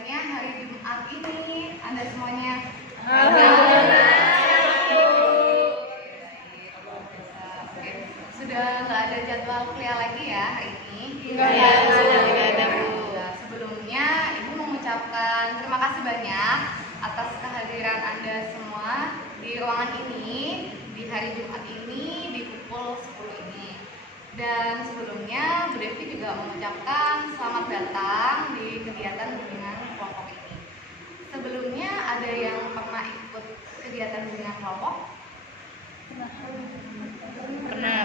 kabarnya hari Jumat ini? Anda semuanya? Alhamdulillah. Oke. Sudah nggak ada jadwal kuliah lagi ya hari ini? Nggak ada, Bu. Nah, sebelumnya Ibu mengucapkan terima kasih banyak atas kehadiran Anda semua di ruangan ini di hari Jumat ini di pukul 10 ini. Dan sebelumnya Bu Devi juga mengucapkan selamat datang di kegiatan bimbingan kelompok ini. Sebelumnya ada yang pernah ikut kegiatan bimbingan kelompok? Pernah.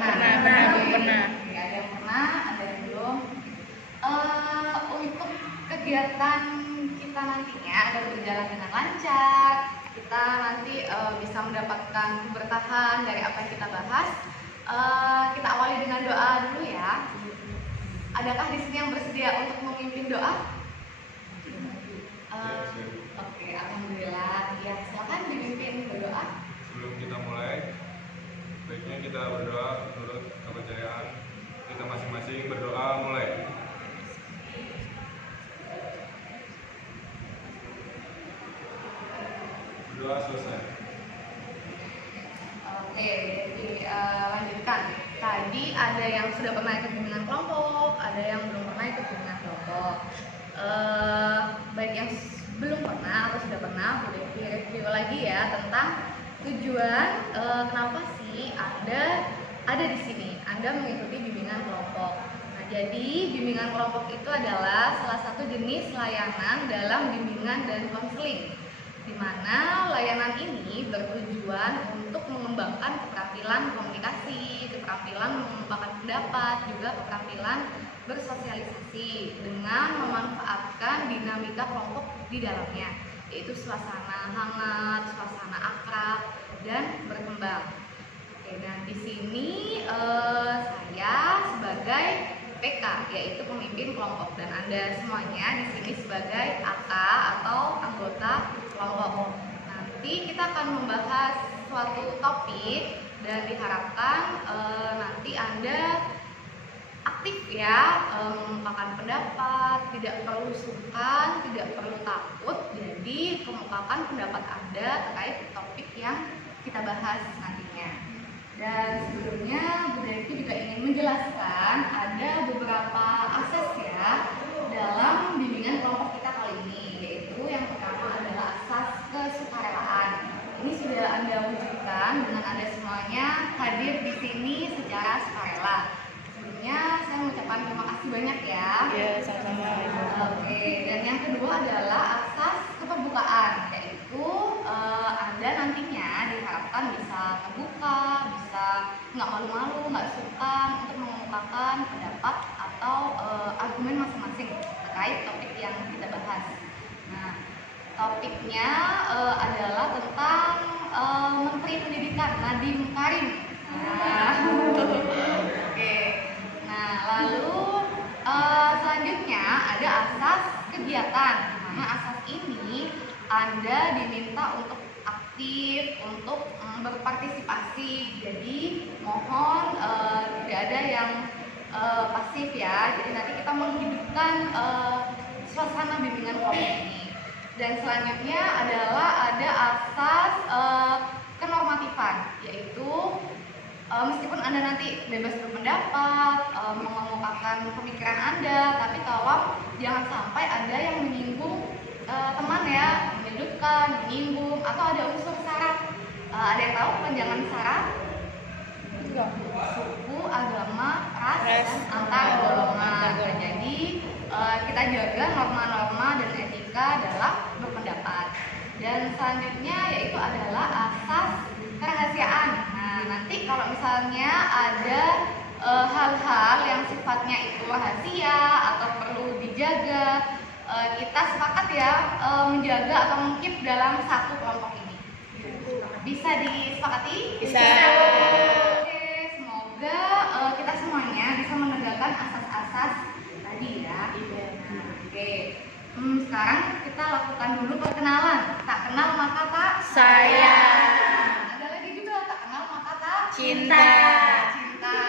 Ya, ada yang pernah, ada yang belum. Untuk kegiatan kita nantinya agar berjalan dengan lancar, kita nanti bisa mendapatkan keberkahan dari apa yang kita bahas. Kita awali dengan doa dulu ya. Adakah di sini yang bersedia untuk memimpin doa? Oke, alhamdulillah. Ya, silakan dipimpin berdoa. Sebelum kita mulai, baiknya kita berdoa menurut kepercayaan kita masing-masing. Berdoa mulai. Berdoa selesai. Oke, lanjutkan. Tadi ada yang sudah pernah ikut bimbingan kelompok, ada yang belum pernah ikut bimbingan kelompok. Baik yang belum pernah atau sudah pernah, boleh review lagi ya tentang tujuan kenapa sih Anda ada di sini, Anda mengikuti bimbingan kelompok. Nah, jadi bimbingan kelompok itu adalah salah satu jenis layanan dalam bimbingan dan konseling, di mana layanan ini bertujuan untuk mengembangkan keterampilan komunikasi, keterampilan mengembangkan pendapat, juga keterampilan bersosialisasi dengan memanfaatkan dinamika kelompok di dalamnya, yaitu suasana hangat, suasana akrab, dan berkembang. Oke, dan di sini saya sebagai PK, yaitu pemimpin kelompok, dan Anda semuanya di sini sebagai AK atau anggota kelompok. Nanti kita akan membahas suatu topik dan diharapkan nanti Anda aktif ya, mengungkapkan pendapat, tidak perlu sungkan, tidak perlu takut. Jadi kemukakan pendapat Anda terkait topik yang kita bahas nantinya. Dan sebelumnya Bu Devi juga ingin menjelaskan ada beberapa akses ya dalam bimbingan kelompok kita kali ini, yaitu yang pertama adalah asas kesukarelaan. Ini sudah Anda wujudkan dengan Anda semuanya hadir di sini secara sukarela. Sebelumnya saya mengucapkan terima kasih banyak ya. Ya, sama-sama. Oke, dan yang kedua adalah asas keterbukaan, yaitu Anda nantinya diharapkan bisa terbuka, bisa nggak malu-malu, nggak sungkan untuk mengungkapkan pendapat atau argumen masing-masing terkait topik yang kita bahas. Nah, topiknya adalah tentang Menteri Pendidikan Nadiem Makarim. Oke. Nah, lalu selanjutnya ada asas kegiatan. Di mana asas ini Anda diminta untuk aktif, untuk berpartisipasi. Jadi mohon tidak ada yang pasif ya. Jadi nanti kita menghidupkan suasana bimbingan kelompok ini. Dan selanjutnya adalah ada asas kenormatifan, yaitu meskipun Anda nanti bebas berpendapat, mengemukakan pemikiran Anda, tapi tolong jangan sampai ada yang menyinggung teman ya, menyudutkan, menyinggung, atau ada unsur syarat. Ada yang tahu panjangan syarat? Suku, agama, ras, dan antar golongan. Nah, jadi kita jaga norma-norma dan etika dalam berpendapat. Dan selanjutnya yaitu adalah asas kerahasiaan. Nah, nanti kalau misalnya ada hal-hal yang sifatnya itu rahasia atau perlu dijaga, kita sepakat ya menjaga atau mengkeep dalam satu kelompok ini. Bisa disepakati? Bisa. Oke, semoga kita semuanya bisa menegakkan asas-asas tadi ya. Nah, oke. Sekarang kita lakukan dulu perkenalan. Tak kenal maka tak Sayang. Ada lagi juga tak kenal maka tak Cinta. Cinta.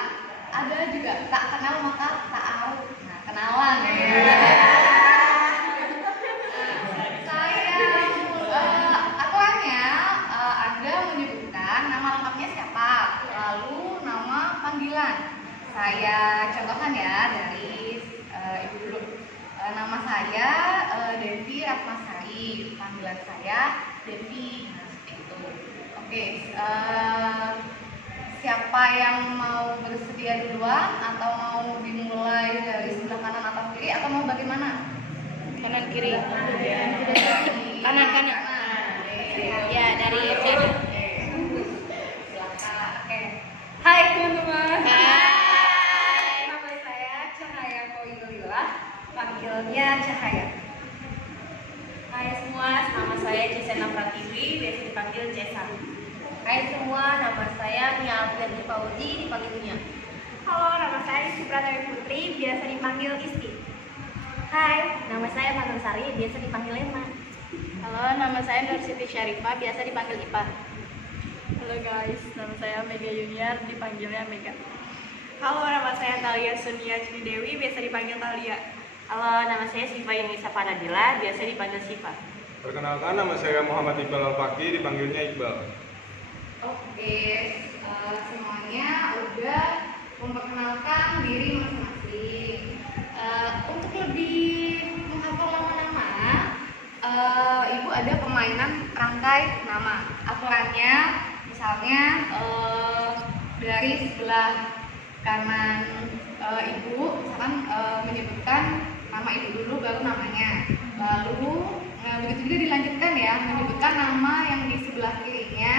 Ada juga tak kenal maka tak aruf. Nah, kenalan ya. Ratnasari, panggilan saya Devi. Nah, seperti itu. Oke, siapa yang mau bersedia duluan atau mau dimulai dari sebelah kanan atau kiri atau mau bagaimana? Kanan kiri. Kanan. Kanan. Ya, dari Jen. Belakang. Oke. Hai teman-teman. Hai. Nama saya Cahaya Koinulillah, panggilnya Cahaya. Hai semua, nama saya Cesena Pratiwi, biasa dipanggil Cesa. Hai semua, nama saya Mia Apriani Fauzi, dipanggil Mia. Halo, nama saya Isti Pratawi Putri, biasa dipanggil Isti. Hai, nama saya Manan Sari, biasa dipanggil Lema. Halo, nama saya Nur Siti Syarifah, biasa dipanggil Ipa. Halo guys, nama saya Mega Junior, dipanggilnya Mega. Halo, nama saya Talia Sonia Cidewi, biasa dipanggil Talia. Halo, nama saya Siva Yunisa Panadila, biasa dipanggil Siva. Perkenalkan, nama saya Muhammad Iqbal Al-Faqi, dipanggilnya Iqbal. Oke, semuanya udah memperkenalkan diri masing-masing. Untuk lebih menghafal nama-nama, Ibu ada permainan rangkai nama. Aturannya, misalnya dari sebelah kanan Ibu, misalkan menyebutkan nama Ibu dulu, baru namanya. Lalu begitu juga dilanjutkan ya, menyebutkan nama yang di sebelah kirinya,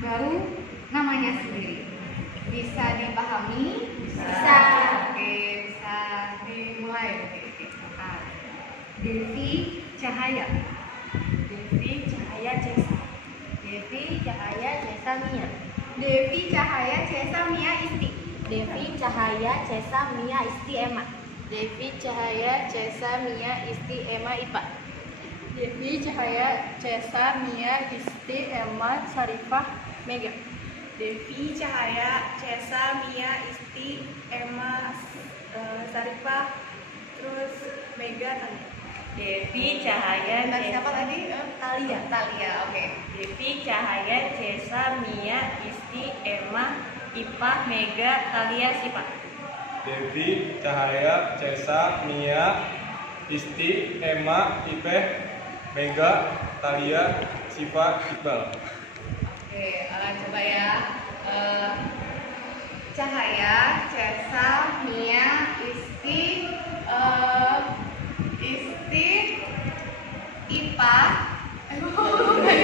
baru namanya sendiri. Bisa dipahami? Bisa. Oke, bisa dimulai. Oke. Nah, Devi Cahaya. Devi Cahaya Cesa. Devi Cahaya Cesa Mia. Devi Cahaya Cesa Mia Isti. Devi Cahaya Cesa Mia Isti Emma. Devi Cahaya Cesa Mia Isti Emma Ipa. Devi Cahaya Cesa Mia Isti Emma Sarifah Mega. Devi Cahaya Cesa Mia Isti Emma Sarifah terus Mega Talia. Devi Cahaya Dan siapa tadi? Talia. Talia, oke. Devi Cahaya Cesa Mia Isti Emma Ipa Mega Talia Sipa. Devi Cahaya Cesa Mia Isti Emma Ipeh Mega Talia Siva Iqbal. Oke, coba ya. Cahaya, Cesa, Mia, Isti, Ipa. Oke.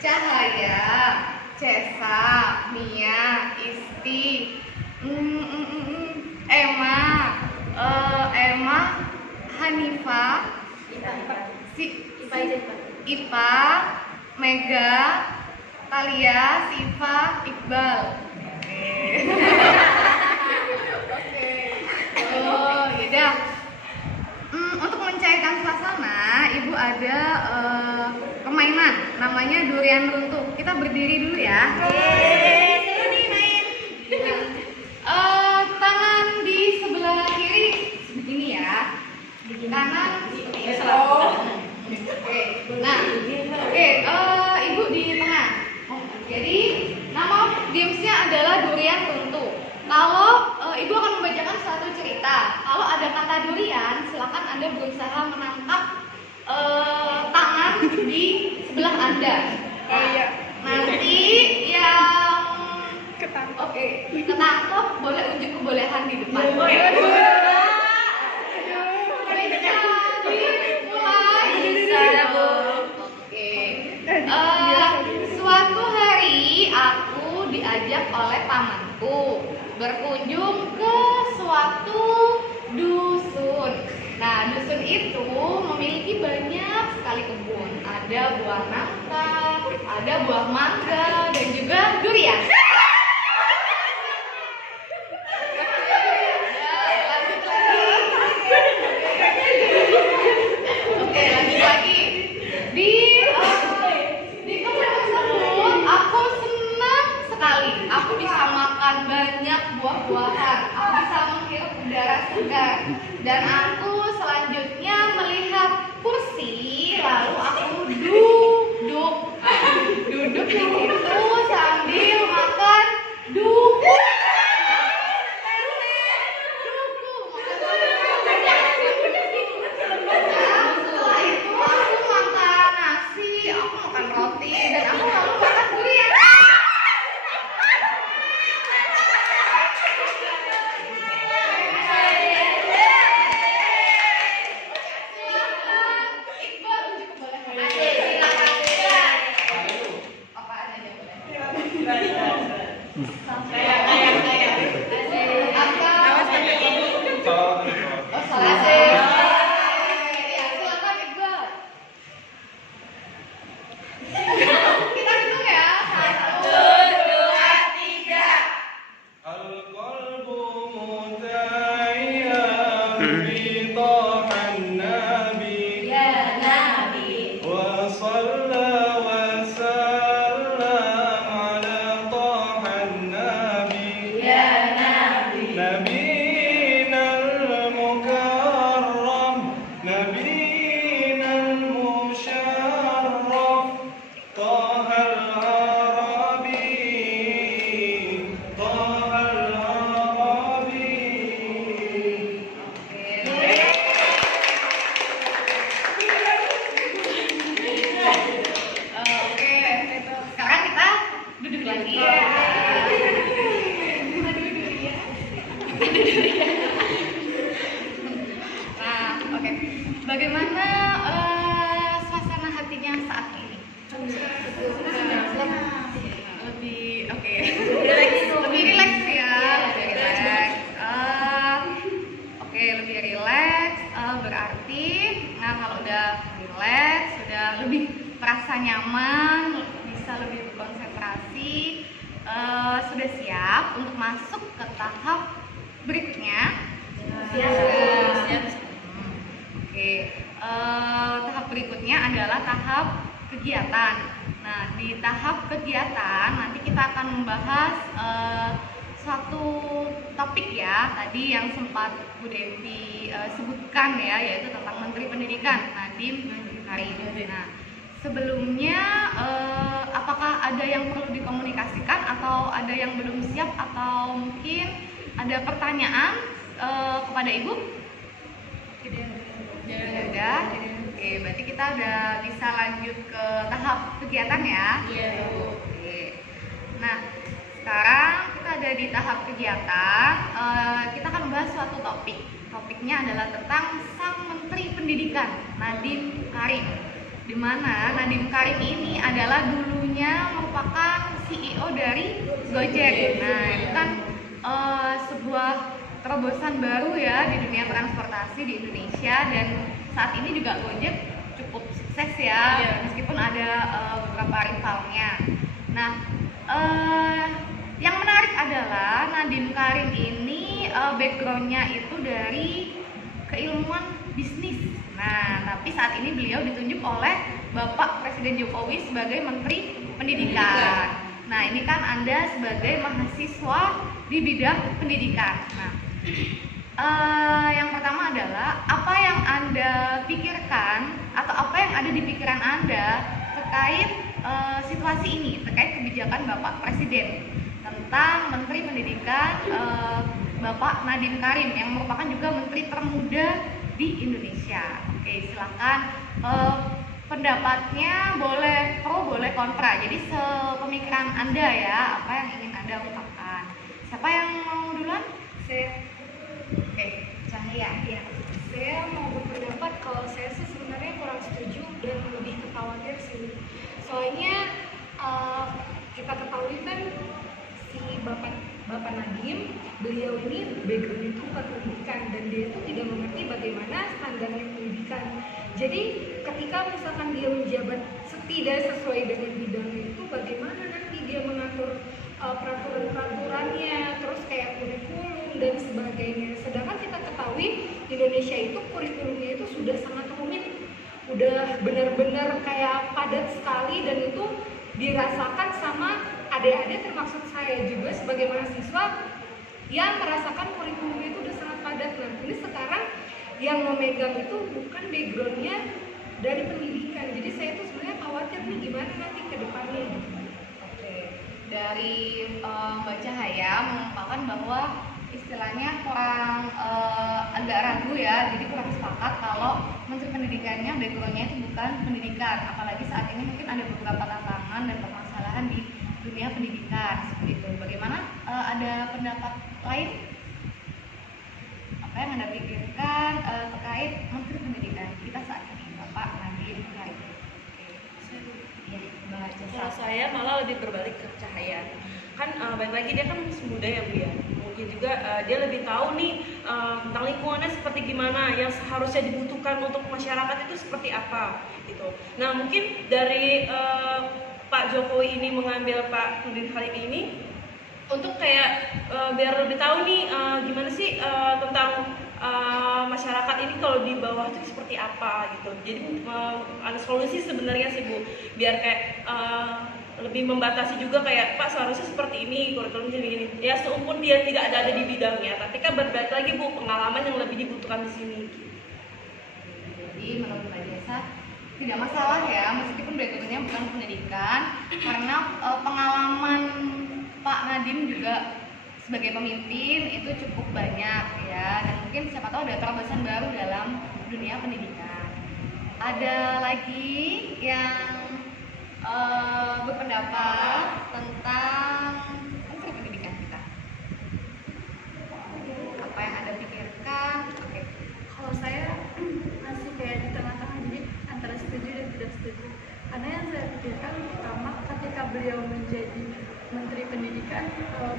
Cahaya, Cesa, Mia, Isti, Emma, Hanifah, Ipa, Mega, Talia, Siva, Iqbal. Oke. Oh, yaudah. Untuk mencairkan suasana, Ibu ada permainan namanya durian runtuh. Kita berdiri dulu ya. Seru nih main. Tangan di sebelah kiri begini ya. Kanan Oke. Nah, Ibu di tengah. Jadi nama gamesnya adalah durian runtuh. Kalau Ibu akan membacakan suatu cerita, kalau ada kata durian, silakan Anda berusaha menangkap tangan di sebelah Anda. Nanti yang ketangkep boleh unjuk kebolehan di depan. Suatu hari aku diajak oleh pamanku berkunjung ke suatu dusun. Nah, dusun itu memiliki banyak sekali kebun. Ada buah nangka, ada buah mangga, dan juga durian. Oke, lanjut lagi. Di kebun tersebut aku senang sekali. Aku bisa makan banyak buah-buahan. Aku bisa menghirup udara segar. Dan aku selanjutnya melihat kursi, lalu aku duduk di situ sambil makan Oke, bagaimana suasana hatinya saat ini? Lebih oke, lebih rileks ya, lebih rileks. Oke, lebih rileks. Berarti, nah kalau udah rileks, sudah lebih merasa nyaman, bisa lebih berkonsentrasi, sudah siap untuk masuk ke tahap berikutnya. Siap. Oke, tahap berikutnya adalah tahap kegiatan. Nah, di tahap kegiatan nanti kita akan membahas suatu topik ya, tadi yang sempat Bu Devi sebutkan ya, yaitu tentang Menteri Pendidikan Nadiem Makarim. Nah, sebelumnya apakah ada yang perlu dikomunikasikan atau ada yang belum siap atau mungkin ada pertanyaan kepada Ibu? Tidak ada. Oke, berarti kita udah bisa lanjut ke tahap kegiatan ya. Iya. Oke. Nah, sekarang kita ada di tahap kegiatan. Kita akan membahas suatu topik. Topiknya adalah tentang Sang Menteri Pendidikan Nadiem Makarim. Di mana Nadiem Makarim ini adalah dulunya merupakan CEO dari Gojek. Nah, itu kan sebuah terobosan baru ya di dunia transportasi di Indonesia, dan saat ini juga Gojek cukup sukses ya, meskipun ada beberapa rivalnya. Nah, yang menarik adalah Nadiem Makarim ini backgroundnya itu dari keilmuan bisnis. Nah, tapi saat ini beliau ditunjuk oleh Bapak Presiden Jokowi sebagai Menteri Pendidikan. Nah, ini kan Anda sebagai mahasiswa di bidang pendidikan. Nah, yang pertama adalah apa yang Anda pikirkan atau apa yang ada di pikiran Anda terkait situasi ini, terkait kebijakan Bapak Presiden tentang Menteri Pendidikan Bapak Nadiem Makarim yang merupakan juga Menteri termuda di Indonesia. Oke, silakan pendapatnya, boleh pro boleh kontra. Jadi sepemikiran Anda ya, apa yang ingin Anda ungkapkan. Siapa yang mau duluan? Oke, Cahaya. Ya, saya mau berpendapat kalau saya sih sebenarnya kurang setuju dan lebih khawatir sih. Soalnya kita ketahui kan si Bapak Nadiem, beliau ini background itu bukan pendidikan dan dia itu tidak mengerti bagaimana standarnya pendidikan. Jadi ketika misalkan dia menjabat tidak sesuai dengan bidangnya itu, bagaimana nanti dia mengatur peraturan-peraturannya, terus kayak kurikulum dan sebagainya. Sedangkan kita ketahui Indonesia itu kurikulumnya itu sudah sangat rumit, udah benar-benar kayak padat sekali, dan itu dirasakan sama adik-adik termasuk saya juga sebagai mahasiswa yang merasakan kurikulumnya itu udah sangat padat. Nah, ini sekarang yang memegang itu bukan backgroundnya dari pendidikan. Jadi saya tuh sebenarnya khawatir nih gimana nanti ke depannya. Dari Mbak Cahaya mengungkapkan bahwa istilahnya kurang agak ragu ya, jadi kurang sepakat kalau Menteri Pendidikannya backgroundnya itu bukan pendidikan, apalagi saat ini mungkin ada beberapa tantangan dan permasalahan di dunia pendidikan seperti itu. Bagaimana, ada pendapat lain? Apa yang Anda pikirkan terkait Menteri Pendidikan kita saat ini, Bapak Nadiem Makarim? Ya, Mbak Kalau Cahaya. saya malah lebih berbalik ke Cahaya. Kan balik lagi dia kan masih muda ya Bu ya. Mungkin juga dia lebih tahu nih tentang lingkungannya seperti gimana, yang seharusnya dibutuhkan untuk masyarakat itu seperti apa gitu. Nah, mungkin dari Pak Jokowi ini mengambil Pak Nadiem Makarim ini untuk kayak biar lebih tahu nih gimana sih tentang masyarakat ini kalau di bawah itu seperti apa gitu. Jadi ada solusi sebenarnya sih Bu, biar kayak lebih membatasi juga kayak Pak seharusnya seperti ini, kurikulumnya begini. Ya seumpun dia tidak ada di bidangnya, tapi kan berbalik lagi Bu, pengalaman yang lebih dibutuhkan di sini. Jadi menurut Mbak Desa tidak masalah ya, meskipun backgroundnya bukan pendidikan, karena pengalaman Pak Nadiem juga sebagai pemimpin itu cukup banyak ya, dan mungkin siapa tahu ada terobosan baru dalam dunia pendidikan. Ada lagi yang berpendapat tentang Menteri Pendidikan kita? Apa yang Anda pikirkan? Oke. Kalau saya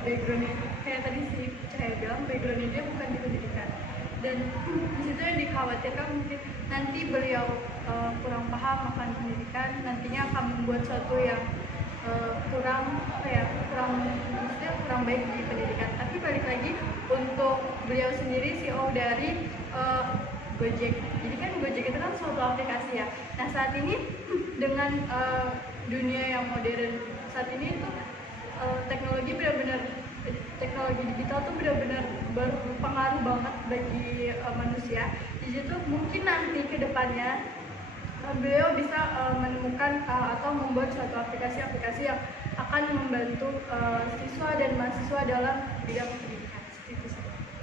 backgroundnya kayak tadi si Cahaya bilang backgroundnya dia bukan di pendidikan, dan di situ yang dikhawatirkan mungkin nanti beliau kurang paham akan pendidikan, nantinya akan membuat suatu yang kurang maksudnya kurang baik di pendidikan. Tapi balik lagi untuk beliau sendiri CEO dari Gojek. Jadi kan Gojek itu kan suatu aplikasi ya. Nah saat ini dengan dunia yang modern saat ini tuh teknologi digital tuh benar-benar berpengaruh banget bagi manusia. Di situ mungkin nanti ke depannya beliau bisa menemukan atau membuat suatu aplikasi-aplikasi yang akan membantu siswa dan mahasiswa dalam bidang pendidikan. Seperti itu.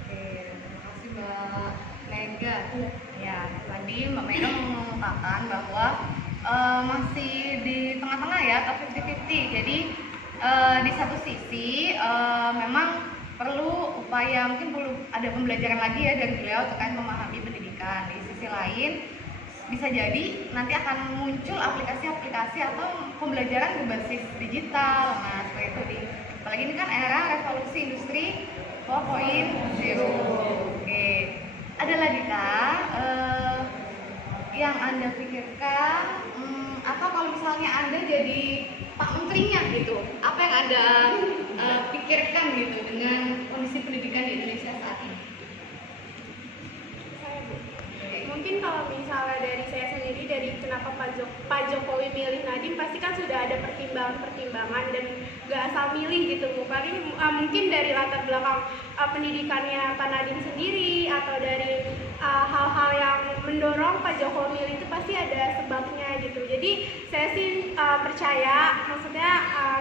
Oke, terima kasih Mbak Mega. Ya, tadi Mbak Mega mengungkapkan bahwa masih di tengah-tengah ya, atau 50-50. Jadi di satu sisi memang perlu upaya, mungkin perlu ada pembelajaran lagi ya dari beliau terkait memahami pendidikan. Di sisi lain bisa jadi nanti akan muncul aplikasi-aplikasi atau pembelajaran berbasis digital. Nah, seperti itu apalagi ini kan era revolusi industri 4.0. Oke, ada lagi kah yang Anda pikirkan? Apa kalau misalnya Anda jadi Pak Menterinya gitu, apa yang Anda pikirkan gitu dengan kondisi pendidikan di Indonesia saat ini? Mungkin kalau misalnya dari saya sendiri, dari kenapa Pak Jokowi milih Nadiem, pasti kan sudah ada pertimbangan dan gak asal milih gitu. Mungkin dari latar belakang pendidikannya Pak Nadiem sendiri, atau dari hal-hal yang mendorong Pak Jokowi milih itu pasti ada sebabnya gitu. Jadi saya sih percaya, maksudnya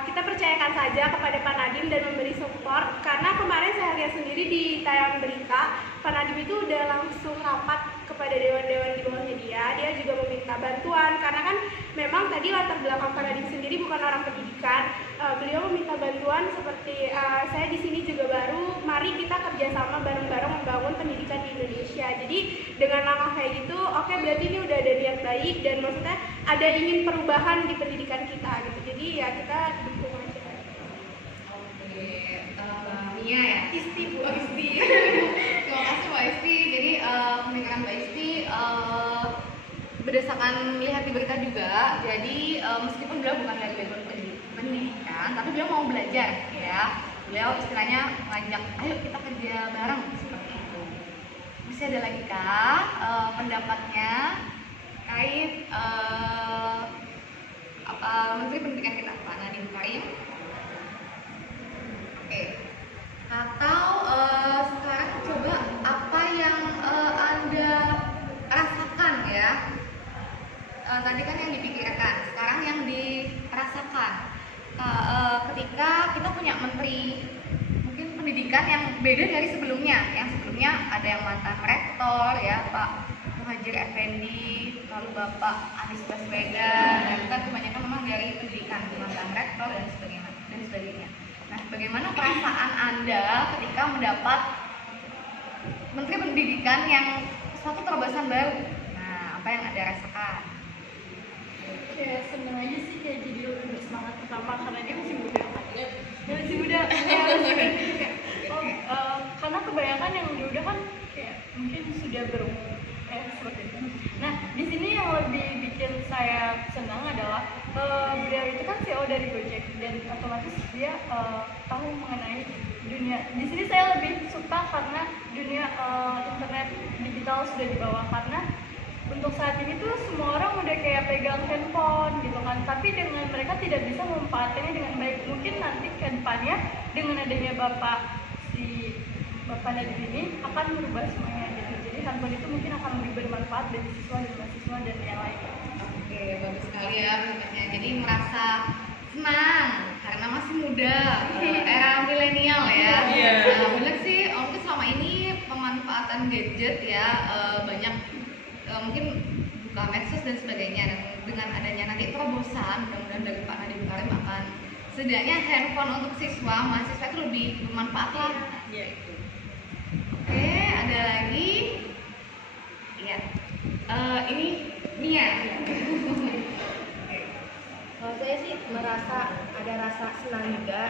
kita percayakan saja kepada Pak Nadiem dan memberi support, karena kemarin saya lihat sendiri di tayangan berita, Pak Nadiem itu udah langsung rapat kepada dewan-dewan di bawahnya dia juga meminta bantuan, karena kan memang tadi latar belakang Pak Nadiem sendiri bukan orang pendidikan. Beliau meminta bantuan seperti saya di sini juga baru, mari kita kerjasama bareng-bareng membangun pendidikan di Indonesia. Jadi dengan langkah kayak gitu, oke, berarti ini udah ada niat baik dan maksudnya ada ingin perubahan di pendidikan kita gitu. Jadi ya kita dukung aja. Oke, Mia ya? Isti, Bu Isti. Terima kasih Mbak Isti. Jadi pemikiran Mbak Isti berdasarkan melihat di berita juga. Jadi meskipun beliau bukan dari background pendidikan, tapi beliau mau belajar ya. Beliau istilahnya ngajak, ayo kita kerja bareng seperti itu. Masih ada lagi kah pendapatnya terkait Menteri Pendidikan kita, Pak Nadiem Karim? Oke. Atau sekarang coba apa yang Anda rasakan ya? Tadi kan yang dipikirkan, sekarang yang dirasakan. Ketika kita punya menteri mungkin pendidikan yang beda dari sebelumnya. Yang sebelumnya ada yang mantan rektor ya, Pak Muhadjir Effendi, lalu Bapak Anies Baswedan, dan kan kebanyakan memang dari pendidikan, mantan rektor dan sebagainya. Nah, bagaimana perasaan Anda ketika mendapat Menteri Pendidikan yang suatu terobosan baru? Nah, apa yang Anda rasakan? Kayak seneng aja sih, kayak jadi lebih bersemangat, pertama karena dia masih muda. Dia masih muda, karena kebanyakan yang udah kan kayak mungkin sudah berumur seperti itu. Nah, di sini yang lebih bikin saya senang adalah beliau itu kan CEO dari Gojek, dan otomatis dia tahu mengenai dunia. Di sini saya lebih suka karena dunia internet digital sudah dibawa, karena untuk saat ini tuh semua orang udah kayak pegang handphone gitu kan, tapi dengan mereka tidak bisa memanfaatkannya dengan baik. Mungkin nanti ke depannya dengan adanya Bapak Nadiem ini akan merubah semuanya gitu. Jadi handphone itu mungkin akan lebih bermanfaat bagi siswa dan mahasiswa dan yang lain. Oke, bagus sekali ya pendampatnya. Jadi merasa senang karena masih muda, era milenial ya. Bener sih, mungkin selama ini pemanfaatan gadget ya banyak mungkin buka medsos dan sebagainya. Dan dengan adanya nanti terobosan, mudah-mudahan dari Pak Nadiem Karim akan setidaknya handphone untuk siswa mahasiswa itu lebih bermanfaat lah. Iya. Oke, ada lagi? Iya. Ini Mia. Kalau saya sih merasa ada rasa senang juga,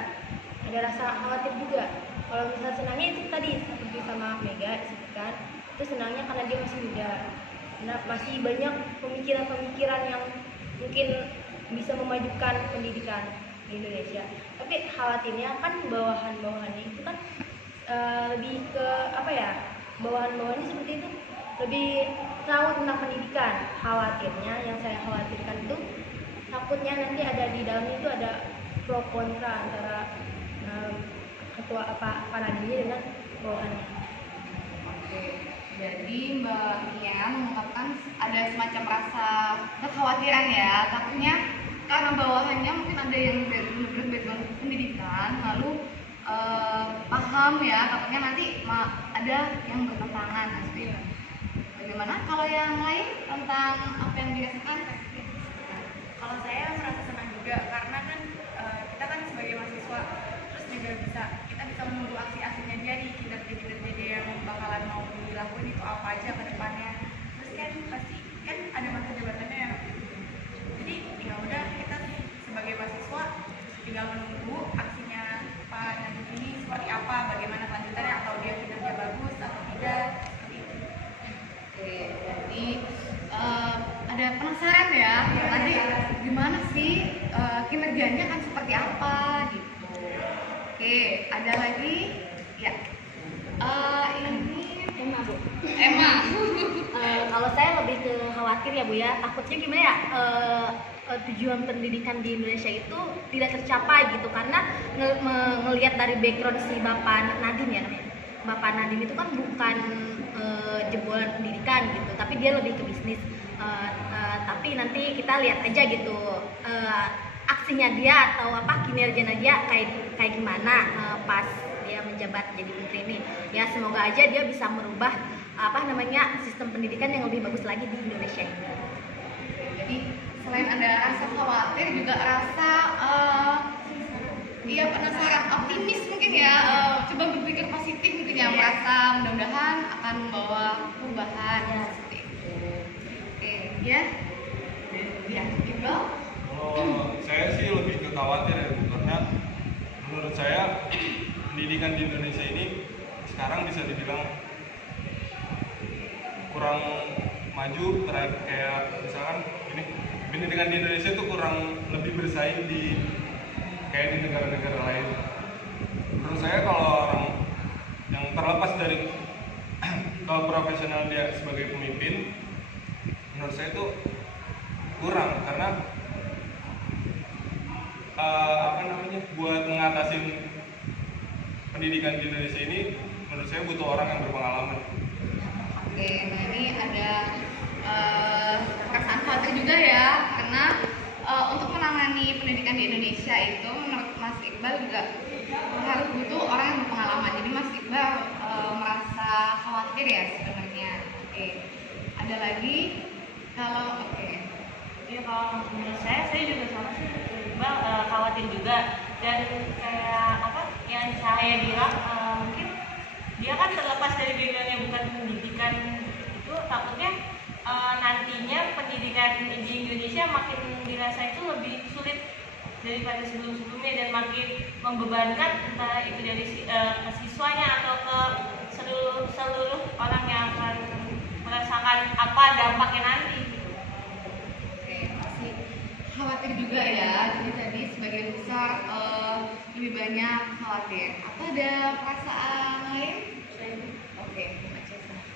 ada rasa khawatir juga. Kalau misalnya senangnya itu tadi seperti sama Mega disebutkan, itu senangnya karena dia masih muda, nah, masih banyak pemikiran-pemikiran yang mungkin bisa memajukan pendidikan di Indonesia. Tapi khawatirnya kan bawahan-bawahannya itu kan lebih ke apa ya, bawahan-bawahannya seperti itu lebih tahu tentang pendidikan. Khawatirnya, yang saya khawatirkan itu takutnya nanti ada di dalamnya itu ada pro kontra antara ketua apa Nadinya dengan bawahannya. Oke, jadi Mbak Mia mengungkapkan ada semacam rasa kekhawatiran ya, takutnya karena bawahannya mungkin ada yang benar-benar background pendidikan, lalu paham ya, takutnya nanti ada yang bertentangan. Seperti itu. Bagaimana kalau yang lain tentang apa yang dirasakan? Kalau saya merasa senang juga karena kan kita kan sebagai mahasiswa, terus juga kita bisa menunggu aksi-aksinya dia nih, kinerja-kinerja yang bakalan mau dilakuin itu apa aja ke depannya. Terus kan pasti kan ada masa jabatannya ya. Jadi ya udah, kita sebagai mahasiswa tinggal menunggu aksinya Pak Nadiem ini seperti apa, bagaimana kelanjutannya, atau dia kinerja bagus atau tidak. Oke, jadi ada penasaran ya, tadi gimana sih kinerjanya kan seperti apa gitu. Oke, ada lagi ya. Ini Emma, Bu. Emma. Kalau saya lebih ke khawatir ya Bu ya, takutnya gimana ya, tujuan pendidikan di Indonesia itu tidak tercapai gitu, karena ngelihat dari background si Bapak Nadiem ya namanya. Bapak Nadiem itu kan bukan jebolan pendidikan gitu, tapi dia lebih ke bisnis. Tapi nanti kita lihat aja gitu aksinya dia atau apa kinerjanya dia kayak gimana pas dia menjabat jadi menteri ini. Ya semoga aja dia bisa merubah sistem pendidikan yang lebih bagus lagi di Indonesia ini. Jadi selain ada rasa khawatir juga rasa penasaran, optimis mungkin ya, coba berpikir positif mungkin ya, merasa mudah-mudahan akan membawa perubahan ya, seperti itu. Oke, ya Iqbal. Saya sih lebih ke khawatir ya, karena menurut saya pendidikan di Indonesia ini sekarang bisa dibilang kurang maju, kayak misalkan ini pendidikan di Indonesia itu kurang lebih bersaing kayak di negara-negara lain. Menurut saya kalau orang yang terlepas dari kalau profesional dia sebagai pemimpin, menurut saya itu kurang, karena buat mengatasi pendidikan di Indonesia ini menurut saya butuh orang yang berpengalaman. Oke, nah ini ada perasaan khawatir juga ya, karena untuk menangani pendidikan di Indonesia itu menurut Mas Iqbal juga harus butuh orang yang berpengalaman. Jadi Mas Iqbal merasa khawatir ya sebenarnya. Oke, ada lagi kalau Ya kalau menurut saya juga sama sih, Iqbal khawatir juga. Dan kayak yang saya bilang, mungkin dia kan terlepas dari backgroundnya bukan pendidikan, itu takutnya nantinya pendidikan di Indonesia makin dirasa itu lebih sulit daripada sebelum-sebelumnya, dan makin membebankan entah itu dari siswanya atau ke seluruh orang yang akan merasakan apa dampaknya nanti. Khawatir juga ya, jadi tadi sebagian besar lebih banyak khawatir. Apa ada perasaan lain? Oke,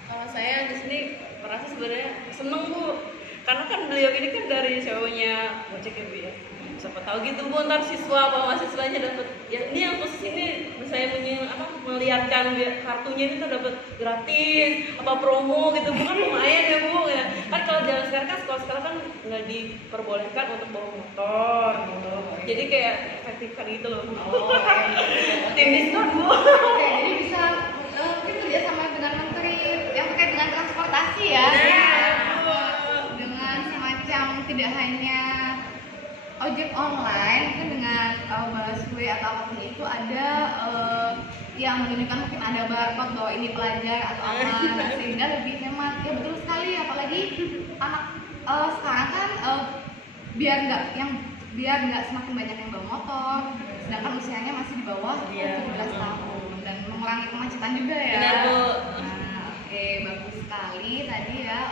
Kalau saya di sini merasa sebenarnya seneng Bu, karena kan beliau ini kan dari cowoknya Gojek ya Bu ya. Siapa tahu gitu Bu, ntar siswa apa mahasiswanya dapat ya, ini yang khusus ini saya melihatkan kartunya ini tuh dapat gratis apa promo gitu, bukan lumayan ya Bu ya. Kan kalau zaman sekarang kan sekolah kan nggak diperbolehkan untuk bawa motor gitu, jadi kayak efektif kan gitu loh. Tim diskon Bu. Oke, jadi bisa mungkin kerja sama dengan menteri yang terkait dengan transportasi ya. Dengan semacam tidak hanya ojek online, itu dengan busway atau apapun itu ada yang menunjukkan mungkin ada barcode bahwa ini pelajar atau apa, nah, sehingga lebih hemat. Ya betul sekali, apalagi anak sekarang kan biar nggak yang biar nggak semakin banyak yang bawa motor, sedangkan usianya masih di bawah 17 tahun dan mengurangi kemacetan juga ya. Benar, Bu. Nah, oke, bagus sekali tadi ya.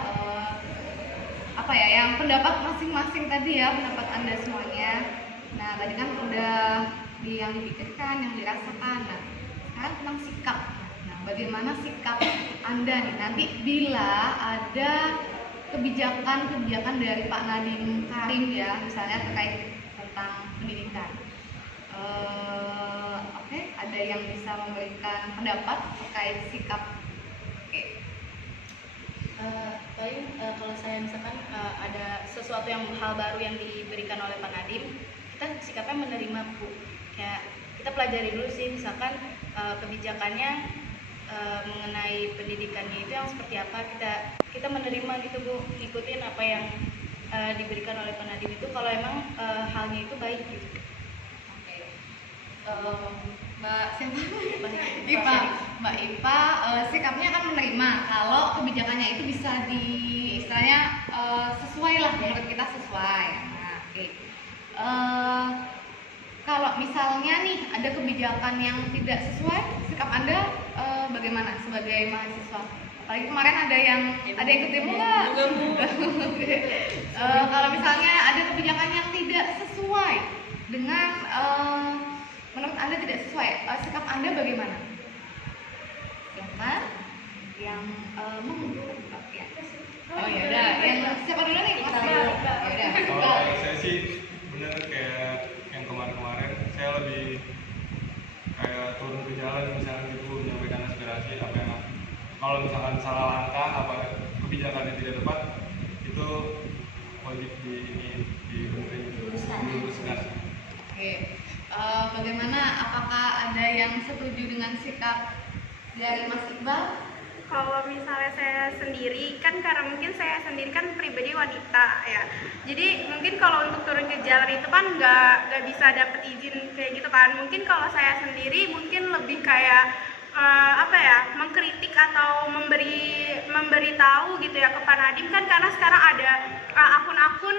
Apa ya, yang pendapat masing-masing tadi ya, pendapat Anda semuanya. Nah, tadi kan udah yang dipikirkan, yang dirasakan. Nah, sekarang tentang sikap. Nah, bagaimana sikap Anda nih nanti bila ada kebijakan dari Pak Nadiem Karim ya, misalnya terkait tentang pendidikan. Oke, ada yang bisa memberikan pendapat terkait sikap? Oke. Paling kalau saya misalkan ada sesuatu hal baru yang diberikan oleh Pak Nadiem, kita sikapnya menerima, Bu. Kayak kita pelajari dulu sih, misalkan kebijakannya mengenai pendidikannya itu yang seperti apa, kita menerima gitu, Bu, ikutin apa yang diberikan oleh Pak Nadiem itu kalau emang halnya itu baik gitu. Oke. Mbak siapa? Mbak Ipa sikapnya akan menerima kalau kebijakannya itu bisa istilahnya sesuai lah, menurut kita sesuai. Nah, oke. Kalau misalnya nih ada kebijakan yang tidak sesuai, sikap Anda bagaimana sebagai mahasiswa? Apalagi kemarin ada yang ketemu nggak? Kalau misalnya ada kebijakan yang tidak sesuai dengan menurut Anda tidak sesuai, sikap Anda bagaimana? Silakan yang ya. Oh ya udah, yang siapa dulu nih? Mas. Ya udah. Kalau saya sih bener kayak yang kemarin-kemarin, saya lebih kayak turun ke jalan misalnya gitu, menyampaikan aspirasi apa yang kalau misalkan salah langkah apa kebijakan yang tidak tepat itu wajib diluruskan. Oke. Bagaimana? Apakah ada yang setuju dengan sikap dari Mas Iqbal? Kalau misalnya saya sendiri, kan karena mungkin saya sendiri kan pribadi wanita ya, jadi mungkin kalau untuk turun ke jalan itu kan nggak bisa dapet izin kayak gitu kan. Mungkin kalau saya sendiri mungkin lebih kayak mengkritik atau memberi tahu gitu ya ke Pak Nadiem, kan karena sekarang ada akun-akun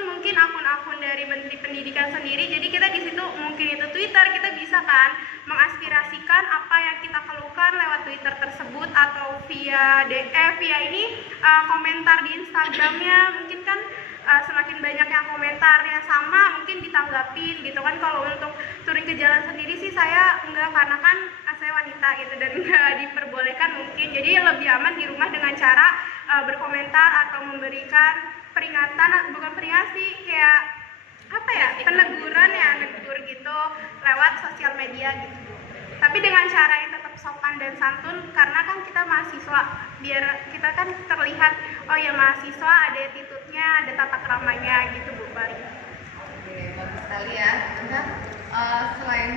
dari Menteri Pendidikan sendiri, jadi kita di situ mungkin itu Twitter, kita bisa kan mengaspirasikan apa yang kita keluhkan lewat Twitter tersebut atau via komentar di Instagramnya. Mungkin kan semakin banyak yang komentarnya sama mungkin ditanggapin gitu kan. Kalau untuk turun ke jalan sendiri sih saya enggak, karena kan saya wanita gitu dan enggak diperbolehkan mungkin, jadi lebih aman di rumah dengan cara berkomentar atau memberikan peringatan, bukan peringatan sih, kayak negur gitu lewat sosial media gitu. Tapi dengan cara yang tetap sopan dan santun, karena kan kita mahasiswa, biar kita kan terlihat oh ya mahasiswa ada attitude-nya, ada tata keramanya gitu, Bu Bari. Oke, bagus sekali ya. Nah, selain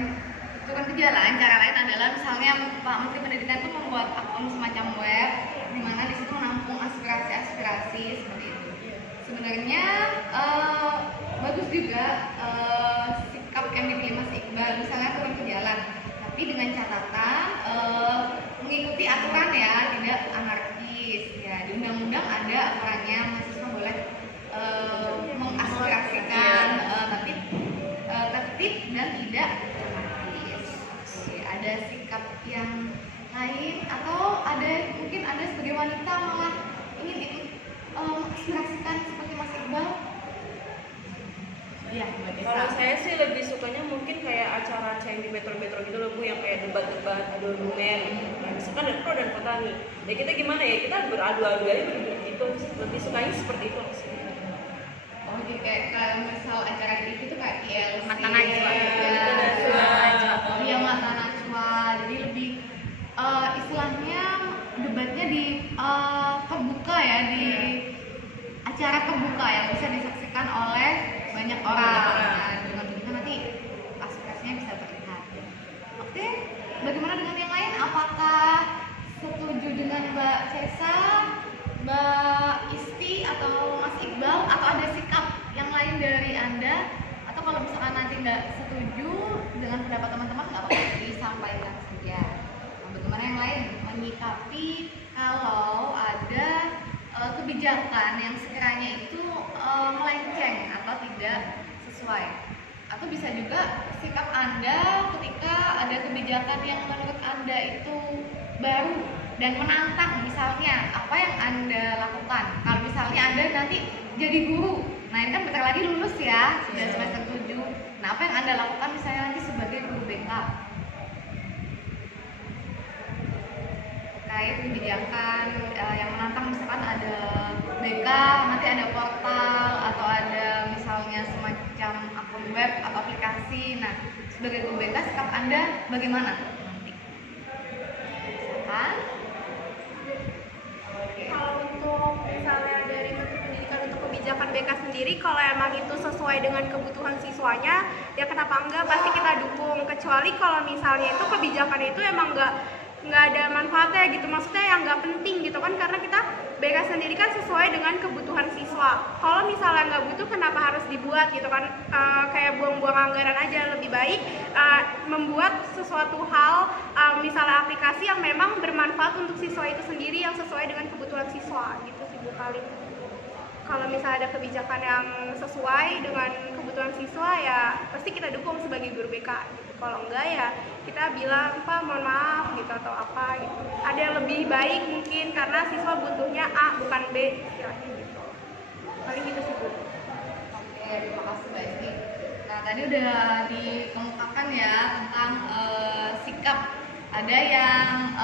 turun ke jalan, cara lain adalah misalnya Pak Menteri Pendidikan itu membuat akun semacam web di mana di situ menampung aspirasi seperti itu. Sebenarnya bagus juga sikap yang dipilih Mas Iqbal, misalnya turun ke jalan, tapi dengan catatan mengikuti aturan ya, tidak anarkis ya. Di undang-undang ada aturannya, mahasiswa boleh mengaspirasikan, tapi tertib dan tidak anarkis. Oke, ada sikap yang lain atau mungkin Anda sebagai wanita malah ingin ikut mengaspirasikan seperti Mas Iqbal? Ya, kalau saya sih lebih sukanya mungkin kayak acara-acara yang di metro-metro gitu loh, Bu, yang kayak debat-debat, adu argumen. Nah, misalkan ada pro dan kontra nih. Ya kita gimana ya? Kita beradu-adu aja gitu. Lebih sukanya seperti itu sih. Oh, jadi kayak kalau misal acara di TV itu kayak ILC, Mata Najwa. Iya, Mata Najwa. Jadi lebih istilahnya debatnya di terbuka ya, di acara terbuka yang bisa disaksikan oleh banyak orang. Nah, dengan begitu nanti aspirasinya bisa terlihat. Oke, bagaimana dengan yang lain? Apakah setuju dengan Mbak Cesa, Mbak Isti, atau Mas Iqbal, atau ada sikap yang lain dari Anda? Atau kalau misalkan nanti nggak setuju dengan pendapat teman-teman, nggak apa-apa, disampaikan saja. Nah, bagaimana yang lain menyikapi kalau ada kebijakan yang sekiranya itu melenceng atau tidak sesuai? Atau bisa juga sikap Anda ketika ada kebijakan yang menurut Anda itu baru dan menantang. Misalnya apa yang Anda lakukan kalau misalnya Anda nanti jadi guru, nah ini kan bentar lagi lulus ya, sudah semester 7. Nah apa yang Anda lakukan misalnya nanti sebagai guru BK terkait kebijakan yang menantang, misalkan ada BK, nanti ada portal atau ada misalnya semacam akun web atau aplikasi. Nah sebagai guru BK sikap Anda bagaimana nanti? Silakan. Kalau untuk misalnya dari Menteri Pendidikan untuk kebijakan BK sendiri, kalau emang itu sesuai dengan kebutuhan siswanya, ya kenapa enggak, pasti kita dukung. Kecuali kalau misalnya itu kebijakan itu emang nggak ada manfaatnya gitu, maksudnya yang nggak penting gitu kan, karena kita BK sendiri kan sesuai dengan kebutuhan siswa. Kalau misalnya nggak butuh, kenapa harus dibuat gitu kan, kayak buang-buang anggaran aja. Lebih baik membuat sesuatu hal, misalnya aplikasi yang memang bermanfaat untuk siswa itu sendiri, yang sesuai dengan kebutuhan siswa gitu sih Bu paling. Kalau misalnya ada kebijakan yang sesuai dengan kebutuhan siswa, ya pasti kita dukung sebagai guru BK gitu. Kalau enggak ya kita bilang, Pak mohon maaf gitu, atau apa gitu. Ada yang lebih baik mungkin karena siswa butuhnya A bukan B istilahnya gitu. Paling gitu sih Bu. Oke, terima kasih Mbak Esti. Nah tadi udah dikemukakan ya tentang sikap ada yang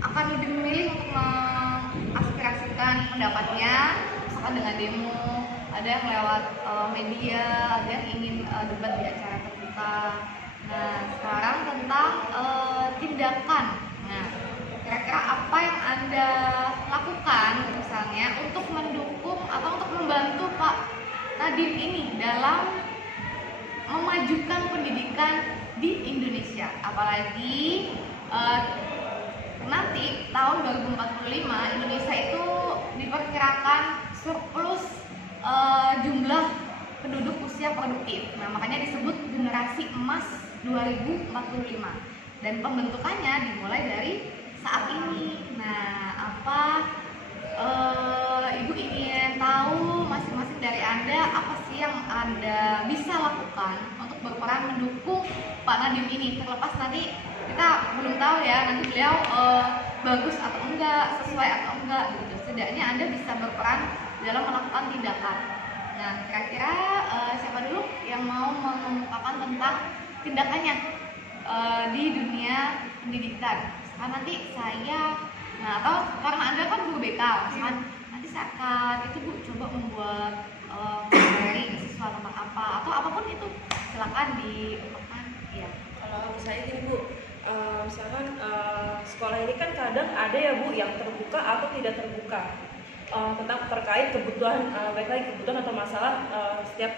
akan lebih memilih untuk mengaspirasikan pendapatnya, misalkan dengan demo, ada yang lewat media, ada yang ingin debat di acara terbuka. Nah sekarang tentang tindakan. Nah kira-kira apa yang Anda lakukan misalnya untuk mendukung atau untuk membantu Pak Nadiem ini dalam memajukan pendidikan di Indonesia, apalagi nanti tahun 2045 Indonesia itu diperkirakan surplus jumlah penduduk usia produktif. Nah makanya disebut generasi emas 2045 dan pembentukannya dimulai dari saat ini. Nah apa Ibu ingin tahu masing-masing dari Anda apa sih yang Anda bisa lakukan untuk berperan mendukung Pak Nadiem ini, terlepas nanti kita belum tahu ya nanti beliau bagus atau enggak, sesuai atau enggak gitu. Setidaknya Anda bisa berperan dalam melakukan tindakan. Nah kira-kira siapa dulu yang mau mengemukakan tentang tindakannya di dunia pendidikan? Misalkan nanti saya, nah atau karena Anda kan guru BK, misalkan nanti saya akan itu Bu coba membuat materi siswa tentang apa atau apapun itu, silakan diungkapkan ya. Kalau saya gini Bu, misalkan sekolah ini kan kadang ada ya Bu yang terbuka atau tidak terbuka tentang terkait kebutuhan, baik lagi kebutuhan atau masalah setiap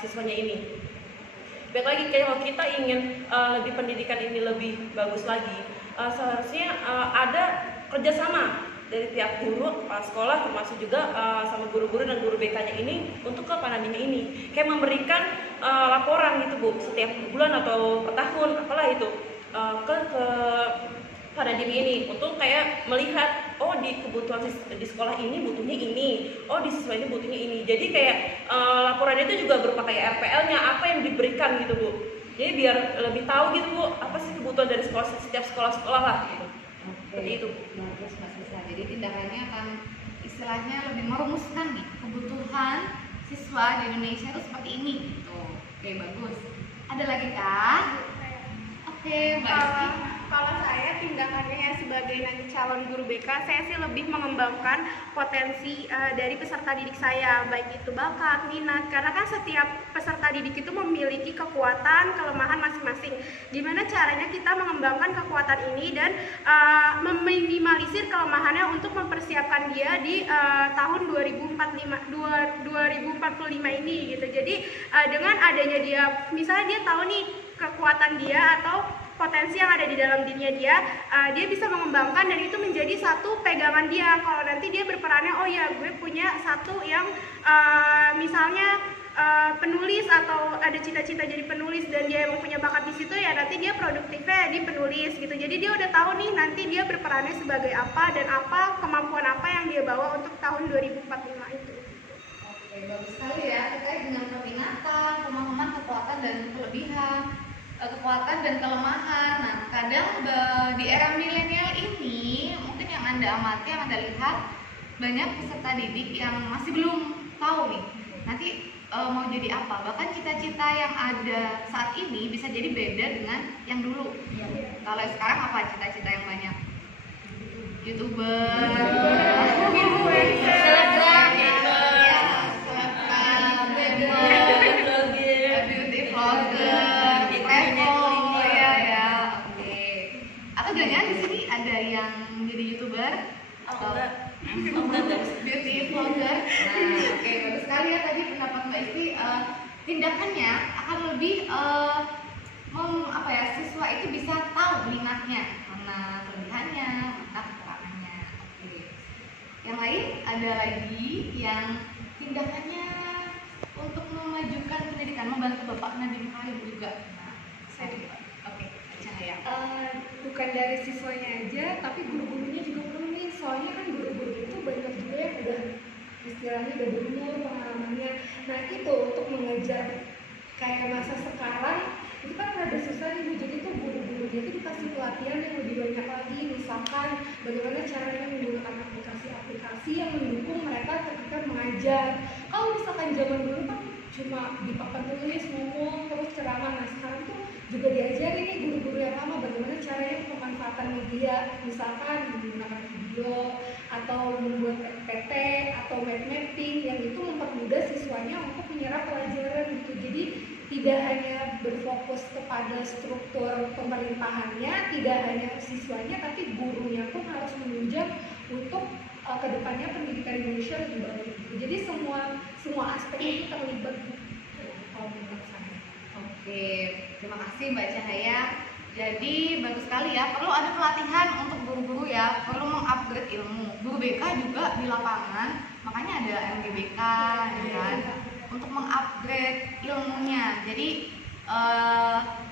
siswanya ini. Baik lagi kalau kita ingin lebih pendidikan ini lebih bagus lagi, seharusnya ada kerjasama dari pihak guru, kepala sekolah, termasuk juga sama guru-guru dan guru BK-nya ini untuk ke Pak Nadiem ini, kayak memberikan laporan gitu Bu, setiap bulan atau per tahun, apalah itu ke Pak Nadiem ini untuk kayak melihat, oh di kebutuhan di sekolah ini butuhnya ini, oh di siswa ini butuhnya ini. Jadi kayak laporannya itu juga berupa kayak RPL-nya apa yang diberikan gitu Bu. Jadi biar lebih tahu gitu Bu, apa sih kebutuhan dari sekolah, setiap sekolah-sekolah lah gitu. Seperti itu. Bagus Mas Lisa. Jadi tindakannya akan istilahnya lebih merumuskan nih kebutuhan siswa di Indonesia itu seperti ini gitu. Oke bagus. Ada lagi kan? Oke Mbak Esti. Kalau saya tindakannya ya sebagai nanti calon guru BK, saya sih lebih mengembangkan potensi dari peserta didik saya, baik itu bakat, minat, karena kan setiap peserta didik itu memiliki kekuatan, kelemahan masing-masing. Gimana caranya kita mengembangkan kekuatan ini dan meminimalisir kelemahannya untuk mempersiapkan dia di tahun 2045 ini gitu. Jadi dengan adanya dia, misalnya dia tahu nih kekuatan dia atau potensi yang ada di dalam dirinya dia bisa mengembangkan dan itu menjadi satu pegangan dia. Kalau nanti dia berperannya, oh ya gue punya satu yang misalnya penulis atau ada cita-cita jadi penulis dan dia emang punya bakat di situ, ya nanti dia produktifnya di penulis gitu. Jadi dia udah tahu nih nanti dia berperannya sebagai apa dan apa kemampuan apa yang dia bawa untuk tahun 2045 itu. Oke bagus sekali ya terkait dengan keminatan, pemahaman amati, yang Anda lihat banyak peserta didik yang masih belum tahu nih nanti mau jadi apa. Bahkan cita-cita yang ada saat ini bisa jadi beda dengan yang dulu. Kalau sekarang apa cita-cita yang banyak? YouTuber, selebgram, beauty vlogger, travel, ya, oke. Atau jangan di sini ada yang jadi YouTuber atau beauty vlogger. Nah, oke, bagus sekali ya tadi pendapat Mbak Isti. Tindakannya akan lebih siswa itu bisa tahu minatnya, mana kelebihannya, mana kekurangannya. Oke. Yang lain ada lagi yang tindakannya untuk memajukan pendidikan, membantu Bapak Nadiem Makarim juga. Nah, oke, Cahaya. Bukan dari siswanya aja, tapi guru-gurunya juga perlu nih. Soalnya kan guru-guru itu banyak juga yang udah istilahnya udah berumur pengalamannya. Nah itu untuk mengejar kayak masa sekarang itu kan rada susah nih Bu. Jadi tuh guru-gurunya itu dikasih pelatihan yang lebih banyak lagi. Misalkan bagaimana caranya menggunakan aplikasi-aplikasi yang mendukung mereka ketika mengajar. Kalau misalkan zaman dulu kan cuma di papan tulis ngomong terus ceramah. Nah sekarang tuh juga diajari nih guru-guru yang lama bagaimana caranya pemanfaatan media, misalkan menggunakan video atau membuat PPT atau mind mapping yang itu mempermudah siswanya untuk menyerap pelajaran gitu. Jadi tidak hanya berfokus kepada struktur pemerintahannya, tidak hanya siswanya, tapi gurunya pun harus menunjang untuk kedepannya pendidikan Indonesia lebih baik. Jadi semua aspek itu terlibat kalau menurut saya. Oke, terima kasih Mbak Cahaya. Jadi bagus sekali ya, perlu ada pelatihan untuk guru-guru ya, perlu mengupgrade ilmu. Guru BK juga di lapangan, makanya ada MGBK ya kan, untuk mengupgrade ilmunya. Jadi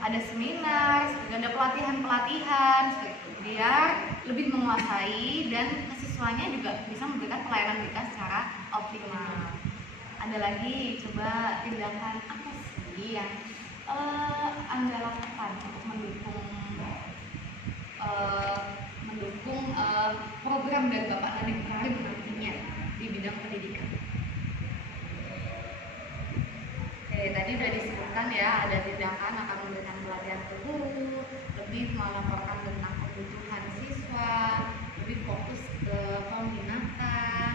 ada seminar, ada pelatihan-pelatihan biar lebih menguasai dan siswanya juga bisa memberikan pelayanan BK secara optimal. Ada lagi, coba tindakan apa sih yang Anda lakukan untuk mendukung program dari Bapak Nadiem Makarim nantinya di bidang pendidikan? Oke, tadi udah disebutkan ya, ada tindakan akan memberikan pelatihan ke guru, lebih melaporkan tentang kebutuhan siswa, lebih fokus ke peminatan.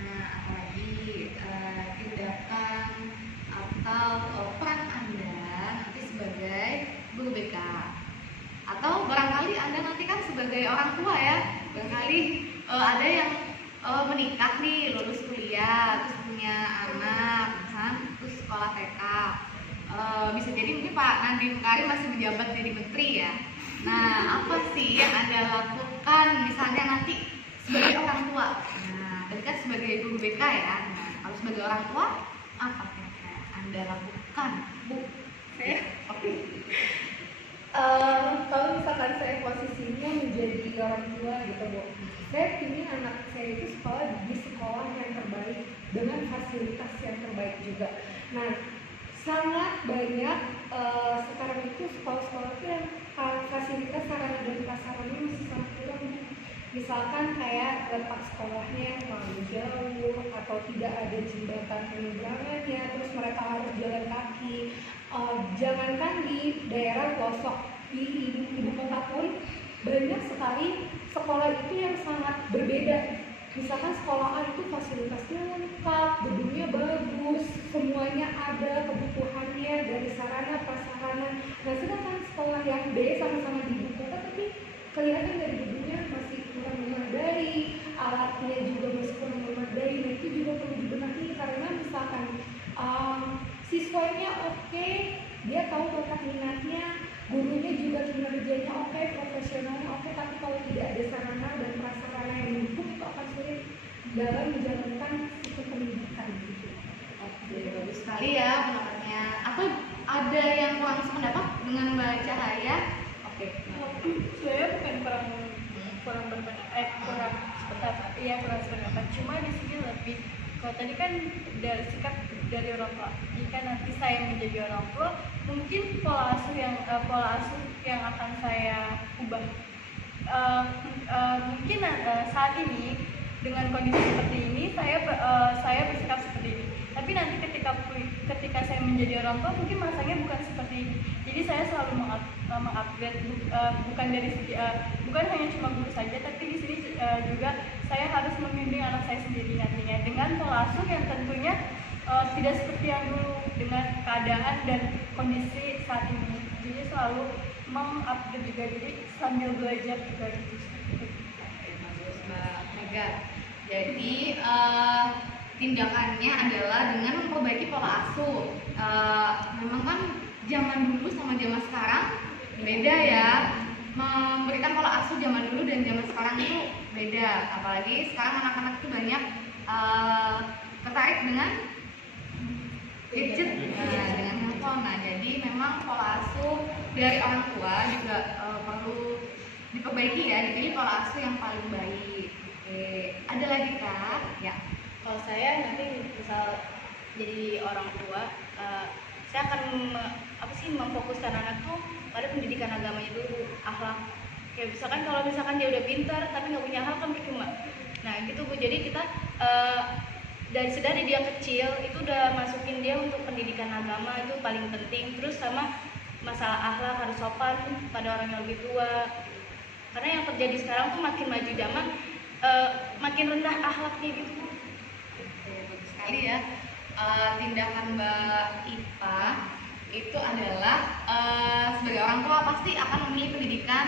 Nah, apalagi tindakan atau peran Anda nanti sebagai guru BK, atau barangkali Anda nanti kan sebagai orang tua ya, barangkali ada yang menikah nih, lulus kuliah, terus punya anak, terus sekolah TK. Bisa jadi mungkin Pak Nadiem Makarim masih menjabat jadi menteri ya. Nah, apa sih yang Anda lakukan misalnya nanti sebagai orang tua? Nah, tadi kan sebagai guru BK ya. Nah, kalau sebagai orang tua, apa yang Anda lakukan, Bu? Saya? Oke. Kalau misalkan saya posisinya menjadi orang tua gitu Bu, saya ingin anak saya itu sekolah di sekolah yang terbaik dengan fasilitas yang terbaik juga. Nah, sangat banyak sekarang itu sekolah-sekolah itu yang fasilitas sarana dan prasarana masih sangat kurang. Misalkan kayak letak sekolahnya yang terlalu jauh atau tidak ada jembatan penyeberangannya, terus mereka harus jalan kaki. Jangankan di daerah pelosok di ibu kota pun banyak sekali sekolah itu yang sangat berbeda. Misalkan sekolah A itu fasilitasnya lengkap, gedungnya bagus, semuanya ada kebutuhannya dari sarana prasarana. Nah, sedangkan sekolah yang B sama-sama di ibu kota tapi kelihatan dari gedungnya masih kurang memadai, alatnya juga masih kurang memadai. Nah, itu juga perlu dibenahi karena misalkan siswanya oke, dia tahu bakat minatnya, gurunya juga kinerjanya oke, profesionalnya oke, tapi kalau tidak ada sarana dan prasarana yang mendukung itu akan sulit dalam menjalankan sistem pendidikan gitu. Oke, bagus sekali ya pendapatnya. Atau ada yang kurang sependapat dengan Mbak Cahaya? Oke. Saya bukan kurang sependapat, iya kurang sependapat. Cuma di sini lebih, kalau tadi kan dari sikap dari orang tua. Jika nanti saya menjadi orang tua, mungkin pola asuh yang akan saya ubah. mungkin saat ini dengan kondisi seperti ini saya bersikap seperti ini. Tapi nanti ketika saya menjadi orang tua mungkin masanya bukan seperti ini. Jadi saya selalu mengupgrade bukan dari segi bukan hanya cuma guru saja, tapi di sini juga saya harus membimbing anak saya sendiri nantinya dengan pola asuh yang tentunya tidak seperti yang dulu dengan keadaan dan kondisi saat ini. Jadi selalu mengupgrade juga, jadi sambil belajar juga gitu. Bagus Mbak Mega. Jadi tindakannya adalah dengan memperbaiki pola asuh. Memang kan zaman dulu sama zaman sekarang beda ya. Memberikan pola asuh zaman dulu dan zaman sekarang itu beda. Apalagi sekarang anak-anak itu banyak tertarik dengan gadget, dengan handphone. Nah, jadi memang pola asuh dari orang tua juga perlu diperbaiki ya, dipilih pola asuh yang paling baik. Oke, ada lagi Kak? Ya. Kalau saya nanti misal jadi orang tua, saya akan memfokuskan anak tuh pada pendidikan agamanya dulu, akhlak. Kayak kalau misalkan dia udah pintar tapi nggak punya akhlak kan percuma. Nah gitu Bu, jadi kita dari dia kecil itu udah masukin dia untuk pendidikan agama, itu paling penting. Terus sama masalah akhlak, harus sopan pada orang yang lebih tua. Karena yang terjadi sekarang tuh makin maju zaman, makin rendah akhlaknya gitu Bu. Bagus sekali ya. Tindakan Mbak Ipa itu adalah sebagai orang tua pasti akan memilih pendidikan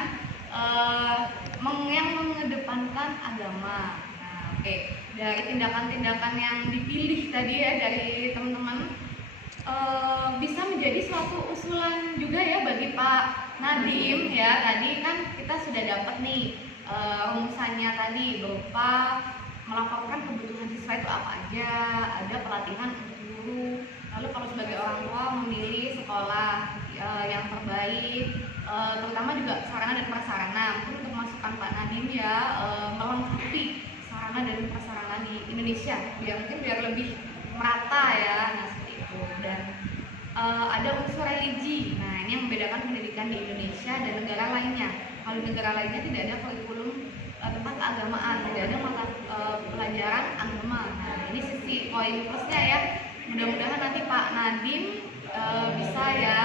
yang mengedepankan agama. Nah, oke. Dari tindakan-tindakan yang dipilih tadi ya dari teman-teman bisa menjadi suatu usulan juga ya bagi Pak Nadiem ya. Tadi kan kita sudah dapat nih rumusannya tadi berupa melaporkan kebutuhan siswa itu apa aja, ada pelatihan untuk guru, lalu kalau sebagai orang tua memilih sekolah yang terbaik, terutama juga sarana dan prasarana. Mungkin untuk masukan Pak Nadiem ya melengkapi sarana dan prasarana di Indonesia biar lebih merata ya, nah seperti itu. Dan ada unsur religi, nah ini yang membedakan pendidikan di Indonesia dan negara lainnya. Kalau di negara lainnya tidak ada kurikulum tentang keagamaan, tidak ada mata pelajaran agama. Nah ini sisi poin plusnya ya. Mudah-mudahan nanti Pak Nadiem bisa ya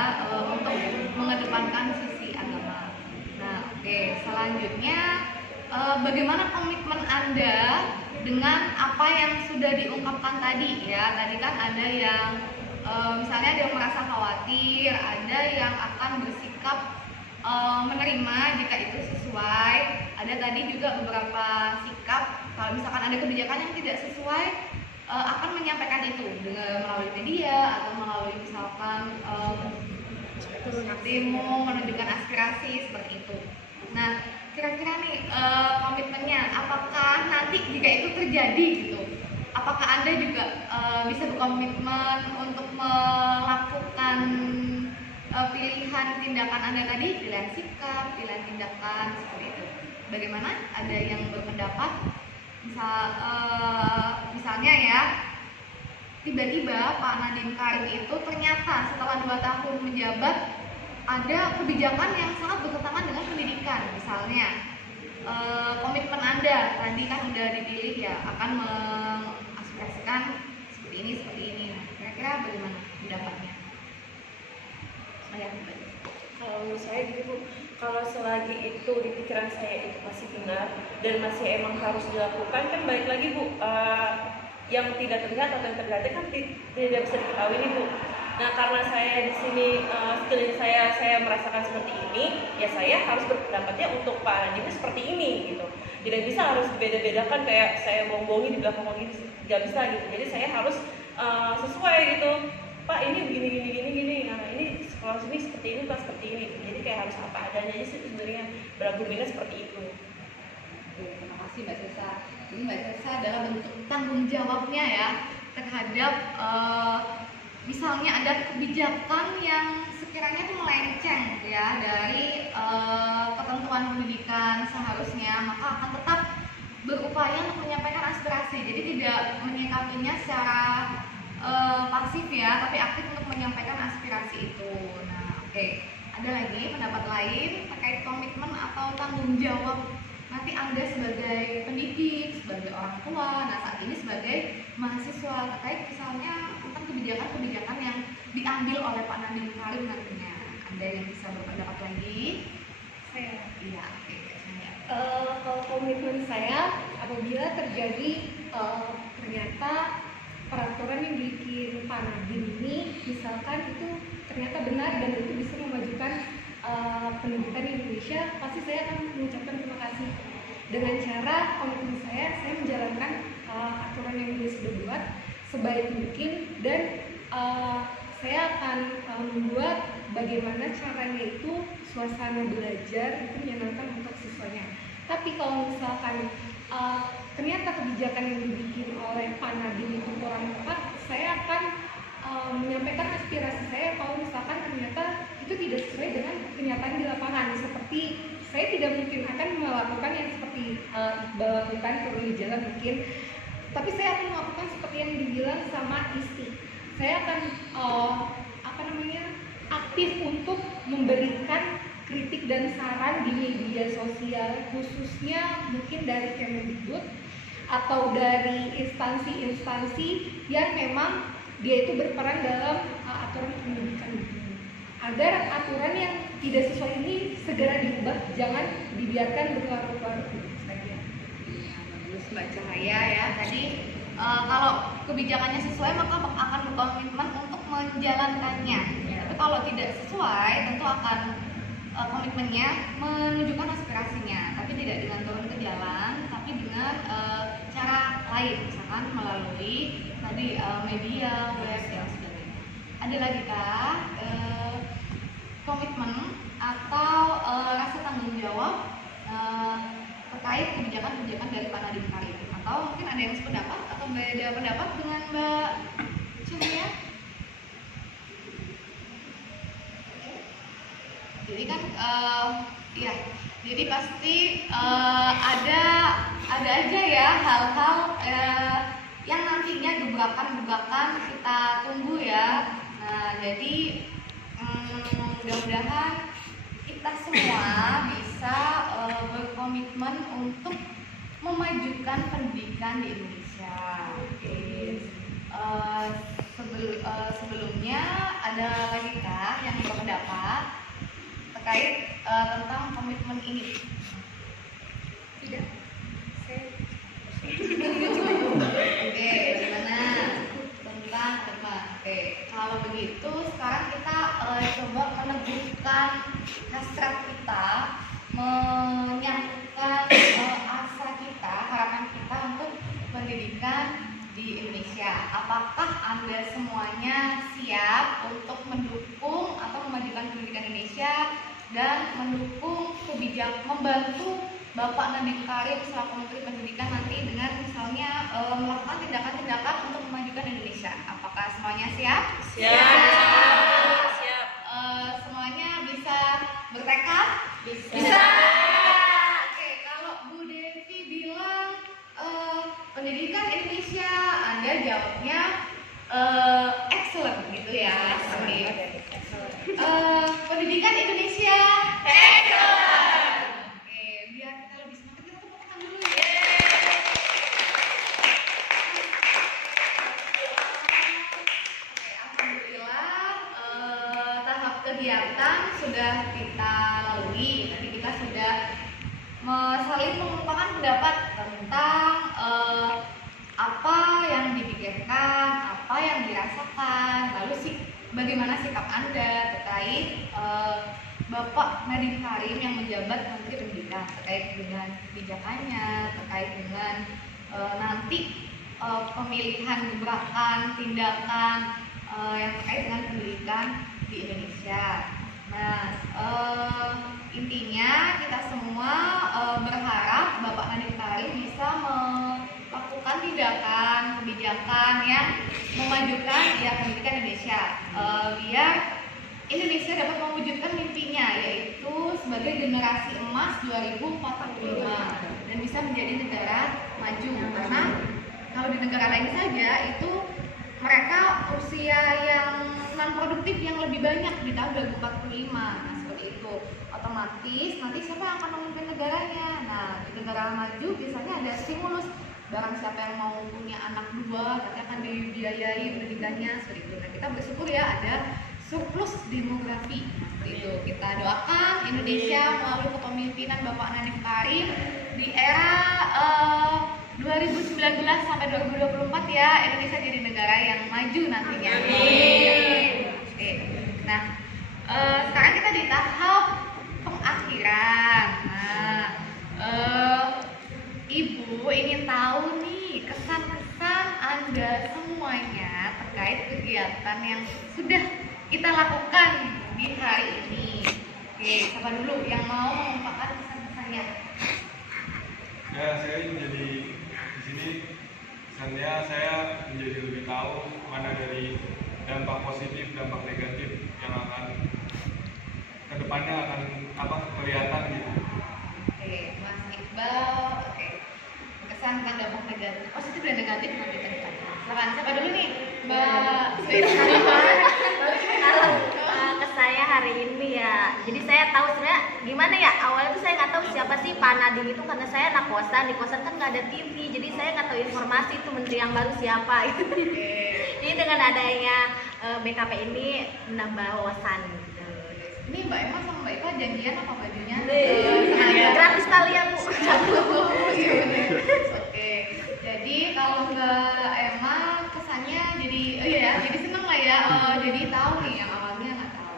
untuk mengedepankan sisi agama. Nah oke, selanjutnya bagaimana komitmen Anda dengan apa yang sudah diungkapkan tadi ya. Tadi kan ada yang misalnya ada yang merasa khawatir, ada yang akan bersikap menerima jika itu sesuai. Ada tadi juga beberapa sikap kalau misalkan ada kebijakan yang tidak sesuai akan menyampaikan itu dengan melalui media atau melalui misalkan demo menunjukkan aspirasi seperti itu. Nah kira-kira nih komitmennya apakah nanti jika itu terjadi gitu, apakah Anda juga bisa berkomitmen untuk melakukan pilihan tindakan Anda tadi, pilihan sikap, pilihan tindakan seperti itu. Bagaimana? Ada yang berpendapat misalnya ya, tiba-tiba Pak Nadiem Karim itu ternyata setelah 2 tahun menjabat ada kebijakan yang sangat bertentangan dengan pendidikan. Misalnya komitmen Anda tadi kan udah dipilih ya, akan mengaspirasikan seperti ini. Nah, kira-kira bagaimana pendapatnya? Kalau menurut saya gitu Bu, kalau selagi itu di pikiran saya itu masih benar dan masih emang harus dilakukan, kan balik lagi Bu, yang tidak terlihat atau yang terlihat kan tidak bisa diketahui nih Bu. Nah karena saya di sini sekeliling saya merasakan seperti ini, ya saya harus berpendapatnya untuk Pak Nadiem seperti ini gitu. Tidak bisa harus beda-bedakan kayak saya bohong-bohongin di belakang gitu, nggak bisa gitu. Jadi saya harus sesuai gitu. Pak ini begini, nah ini sekolah sini seperti ini, Pak seperti ini. Jadi kayak harus apa adanya aja sih sebenarnya, berargumennya seperti itu. Terima kasih Mbak Sesa. Ini Mbak Sesa adalah bentuk tanggung jawabnya ya terhadap misalnya ada kebijakan yang sekiranya itu melenceng ya dari ketentuan pendidikan seharusnya, maka akan tetap berupaya untuk menyampaikan aspirasi. Jadi tidak menyikapinya secara pasif ya, tapi aktif untuk menyampaikan aspirasi itu. Nah, oke. ada lagi pendapat lain terkait komitmen atau tanggung jawab nanti Anda sebagai pendidik, sebagai orang tua, nah saat ini sebagai mahasiswa terkait misalnya tentang kebijakan-kebijakan yang diambil oleh Pak Nadiem Makarim nantinya. Ada yang bisa berpendapat lagi? Saya. Iya, oke. Kalau komitmen saya, apabila terjadi ternyata peraturan yang dibikin Pak Nadiem ini misalkan itu ternyata benar dan itu bisa memajukan pendidikan di Indonesia, pasti saya akan mengucapkan terima kasih dengan cara komitmen saya menjalankan aturan yang dia sudah buat sebaik mungkin dan saya akan membuat bagaimana caranya itu suasana belajar itu menyenangkan untuk siswanya. Tapi kalau misalkan ternyata kebijakan yang dibikin oleh Pak Nadiem itu kurang tepat, saya akan menyampaikan aspirasi saya kalau misalkan ternyata itu tidak sesuai dengan kenyataan di lapangan. Seperti saya tidak mungkin akan melakukan yang seperti Iqbal lakukan, turun di jalan mungkin, tapi saya akan melakukan seperti yang dibilang sama Isti. Saya akan aktif untuk memberikan kritik dan saran di media sosial, khususnya mungkin dari Kemendikbud atau dari instansi-instansi yang memang dia itu berperan dalam aturan pendidikan ini, agar aturan yang tidak sesuai ini segera diubah, jangan dibiarkan berlarut-larut saja. Bagus Mbak Cahaya ya. Tadi kalau kebijakannya sesuai maka akan berkomitmen untuk menjalankannya. Tapi kalau tidak sesuai tentu akan komitmennya menunjukkan aspirasinya, tapi tidak dengan turun ke jalan, tapi dengan cara lain, misalkan melalui tadi media, web dan sebagainya. Ada lagi kah komitmen atau rasa tanggung jawab terkait kebijakan-kebijakan dari Pak Nadiem Makarim? Atau mungkin ada yang sependapat atau beda pendapat dengan Mbak Cahaya? Jadi kan ya, jadi pasti ada aja ya hal-hal yang nantinya gebrakan-gebrakan kita tunggu ya. Nah, jadi mudah-mudahan kita semua bisa berkomitmen untuk memajukan pendidikan di Indonesia. Sebelumnya ada lagi kah yang berpendapat terkait tentang komitmen ini? Tidak. Oke, bagaimana tentang tema? Oke, kalau begitu sekarang kita coba meneguhkan hasrat kita, menyatukan asa kita, harapan kita untuk pendidikan di Indonesia. Apakah Anda semuanya siap untuk mendukung atau memajukan pendidikan Indonesia dan mendukung membantu Bapak Nadiem Makarim selaku Menteri Pendidikan nanti dengan misalnya melakukan tindakan-tindakan untuk memajukan Indonesia? Apakah semuanya siap? Siap. Semuanya bisa bertekad? Bisa. Oke, kalau Bu Devi bilang pendidikan Indonesia, Anda jawabnya excellent gitu ya. Pendidikan Indonesia excellent. Oke, biar kita lebih semangat kita tepuk tangan dulu ya. Oke, alhamdulillah tahap kegiatan sudah kita lalui. Tadi kita sudah saling mengemukakan pendapat tentang apa yang dipikirkan, apa yang dirasakan, lalu bagaimana sikap Anda terkait Bapak Nadiem Makarim yang menjabat Menteri Pendidikan, terkait dengan kebijakannya, terkait dengan nanti pemilihan gebrakan, tindakan yang terkait dengan pendidikan di Indonesia. Nah, intinya kita semua berharap Bapak Nadiem Makarim bisa melakukan tindakan, kebijakan yang memajukan pendidikan Indonesia, biar Indonesia dapat mewujudkan mimpinya, yaitu sebagai generasi emas 2045 dan bisa menjadi negara maju. Karena kalau di negara lain saja itu mereka usia yang non produktif yang lebih banyak di tahun 2045. Nah, itu. Otomatis nanti siapa yang akan memimpin negaranya? Nah, di negara maju biasanya ada stimulus, barang siapa yang mau punya anak 2 nanti akan dibiayai pendidikannya seperti itu. Nah, kita bersyukur ya ada surplus demografi seperti itu. Kita doakan Indonesia melalui kepemimpinan Bapak Nadiem Karim di era 2019 sampai 2024 ya, Indonesia jadi negara yang maju nantinya. Amin. Oke. Nah, sekarang kita di tahap pengakhiran. Nah, Ibu ingin tahu nih kesan-kesan Anda semuanya terkait kegiatan yang sudah kita lakukan di hari ini. Oke, siapa dulu yang mau mengungkapkan kesan-kesannya? Ya, saya menjadi di sini kesannya saya menjadi lebih tahu mana dari dampak positif, dampak negatif yang akan kedepannya akan kelihatan gitu. Oke, Mas Iqbal. Oke, kesan tentang dampak negatif, positif dan negatif nanti ke depan. Silakan, siapa dulu nih? Mbak Sweet. Kalau ke saya hari ini ya, jadi saya tahu sebenarnya gimana ya, awalnya tuh saya nggak tahu siapa sih Pak Nadiem itu, karena saya anak kosan, di kosan kan nggak ada TV, jadi saya nggak tahu informasi itu menteri yang baru siapa gitu. Jadi dengan adanya BKP ini menambah wawasan gitu. Ini Mbak Emma sama Mbak Iva janjian apa bajunya? Gratis kali ya Bu. Iya bener. Oke, jadi kalau Mbak Emma kesannya jadi, oh iya ya, jadi seneng lah ya, jadi tahu nih yang awalnya nggak tahu.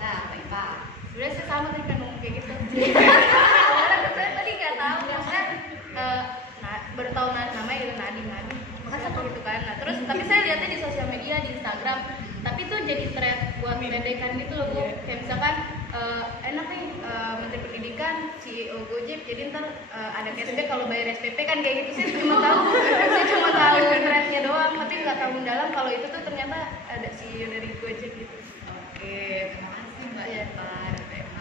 Nah, Mbak Iva. Sebenarnya saya sama tadi kan ngomong kayak gitu. Awalnya saya tadi nggak tahu karena baru tahu namanya itu Nadiem. Masa kok gitu kan. Nah, terus tapi saya lihatnya di sosial media, di Instagram. Tapi itu jadi tren buat mendekan gitu loh Bu. Kayak misalkan enak nih Menteri Pendidikan, CEO Gojek, jadi ntar ada cashback kalau bayar SPP kan kayak gitu. Saya cuma tahu trennya doang, tapi nggak tahu mendalam kalau itu tuh ternyata ada CEO dari Gojek gitu. Oke, terima kasih Mbak Iva.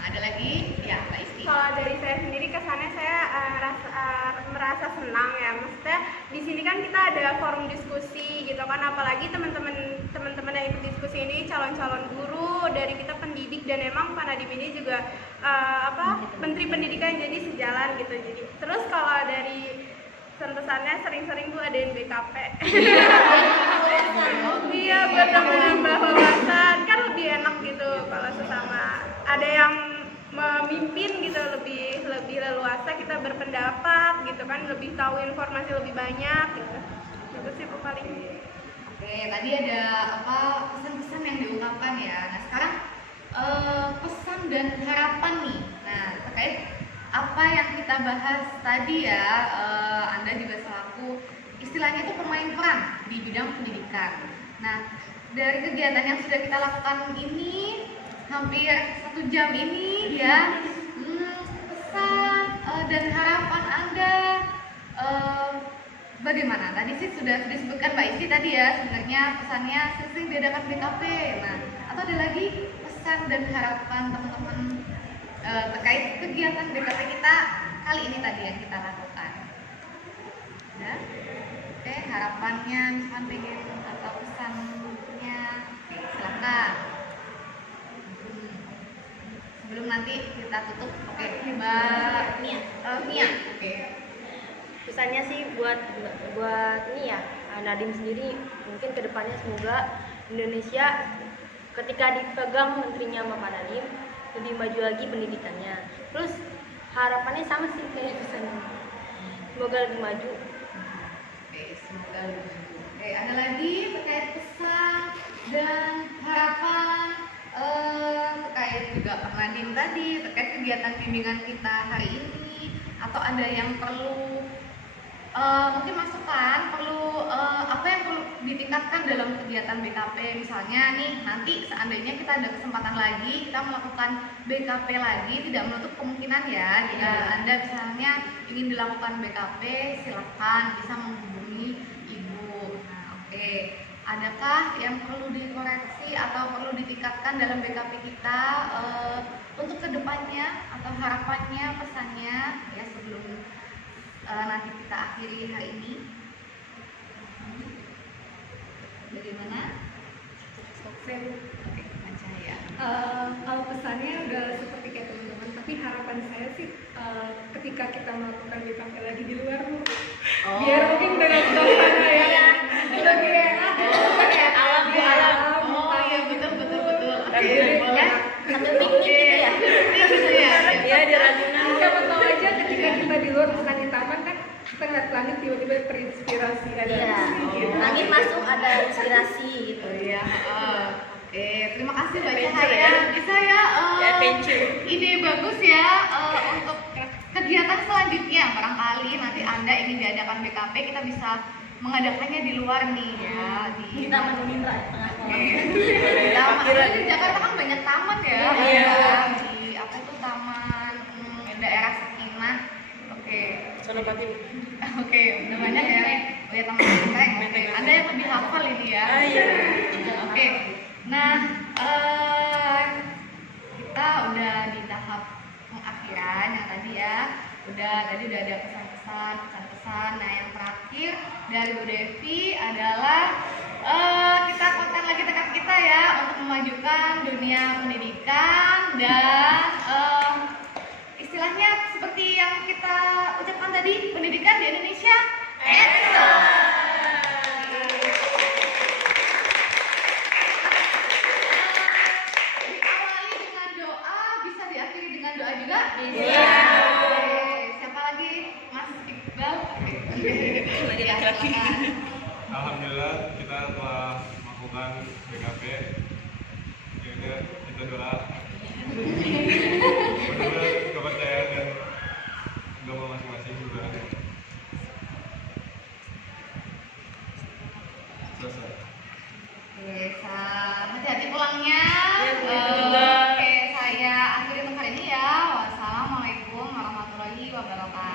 Ada lagi? Ya, Mbak Isti. Kalau dari saya sendiri kesannya saya merasa senang ya, maksudnya di sini kan kita ada forum diskusi gitu kan, apalagi teman-teman yang ikut diskusi ini calon-calon guru dari kita pendidik, dan emang Pak Nadiem ini juga Menteri Pendidikan, jadi sejalan gitu. Jadi terus kalau dari pesannya sering-sering Bu adain BKP. Iya, buat nambah wawasan kan lebih enak gitu kalau sesama ada yang memimpin gitu, lebih leluasa kita berpendapat gitu kan, lebih tahu informasi lebih banyak gitu. Itu sih Bu paling. Oke, tadi ada pesan-pesan yang diungkapkan ya. Nah, sekarang pesan dan harapan nih. Nah, terkait apa yang kita bahas tadi ya, Anda juga selaku istilahnya itu pemain peran di bidang pendidikan. Nah, dari kegiatan yang sudah kita lakukan ini hampir 1 jam ini ya, pesan dan harapan Anda bagaimana? Tadi sih sudah disebutkan Mbak Isti tadi ya, sebenarnya pesannya sering diadakan BKP. Nah, atau ada lagi pesan dan harapan teman-teman terkait kegiatan BKP kita kali ini tadi yang kita lakukan. Ya? Oke, harapannya misalkan pengen atau pesannya, silakan. Sebelum nanti kita tutup, oke, Mbak Mia. Oke. Pesannya sih buat ini ya, Nadiem sendiri mungkin kedepannya semoga Indonesia ketika dipegang menterinya Bapak Nadiem lebih maju lagi pendidikannya. Terus harapannya sama sih kayak pesannya, semoga lebih maju. Oke, semoga lebih maju. Oke, ada lagi terkait pesan dan harapan terkait juga Pak Nadiem tadi, terkait kegiatan bimbingan kita hari ini, atau ada yang perlu mungkin masukan, perlu apa yang perlu ditingkatkan dalam kegiatan BKP, misalnya nih nanti seandainya kita ada kesempatan lagi kita melakukan BKP lagi, tidak menutup kemungkinan ya jika Anda misalnya ingin dilakukan BKP, silakan bisa menghubungi Ibu. Nah, oke. Adakah yang perlu dikoreksi atau perlu ditingkatkan dalam BKP kita untuk kedepannya atau harapannya, pesannya ya sebelum nanti kita akhiri hari ini? Bagaimana? Oke, Oke, Cahaya. kalau pesannya udah seperti kayak Tapi harapan saya sih ketika kita melakukan BKP lagi di luar Bu, Oh. biar mungkin dengan suasana yang lebih enak, Alam di alam. Oh iya betul betul betul. Tapi Oke, boleh. sambil piknik gitu ya. Gitu ya. Iya di Ragunan. siapa tahu aja ketika kita di luar bukan di taman kan kita ngeliat langit tiba-tiba terinspirasi ada Iya. gitu. Langit masuk ada inspirasi gitu. Oh iya. Oke, terima kasih Mbak Adventure Cahaya. ya? Bisa ya Adventure. ide bagus ya untuk kegiatan selanjutnya. Barangkali nanti Anda ingin diadakan BKP, kita bisa mengadakannya di luar nih ya di Kita menunjukkan tengah kolam. Taman, di Jakarta kan banyak taman ya. Iya. Di apa itu taman daerah Sakinah. Oke. Sonopati. Oke, udah banyak ya. Oh ya taman Menteng. Oke. Anda yang lebih hafal ini ya. Ah iya. Oke. Nah, kita udah di tahap pengakhiran yang tadi ya. Tadi udah ada pesan-pesan. Nah, yang terakhir dari Bu Devi adalah kita kuatkan lagi tekad kita ya untuk memajukan dunia pendidikan dan istilahnya seperti yang kita ucapkan tadi, pendidikan di Indonesia excellent. Diawali dengan doa, bisa diakhiri dengan doa juga? Bisa. Siapa lagi? Mas Iqbal? Lagi laki-laki. Alhamdulillah kita telah melakukan BKP. Ya, kita doa. Menurut kepercayaan dan agama masing-masing juga. Selesai. Oke, hati-hati pulangnya. Ya, begitu juga. Oke, saya akhiri untuk hari ini ya. Wassalamualaikum warahmatullahi wabarakatuh.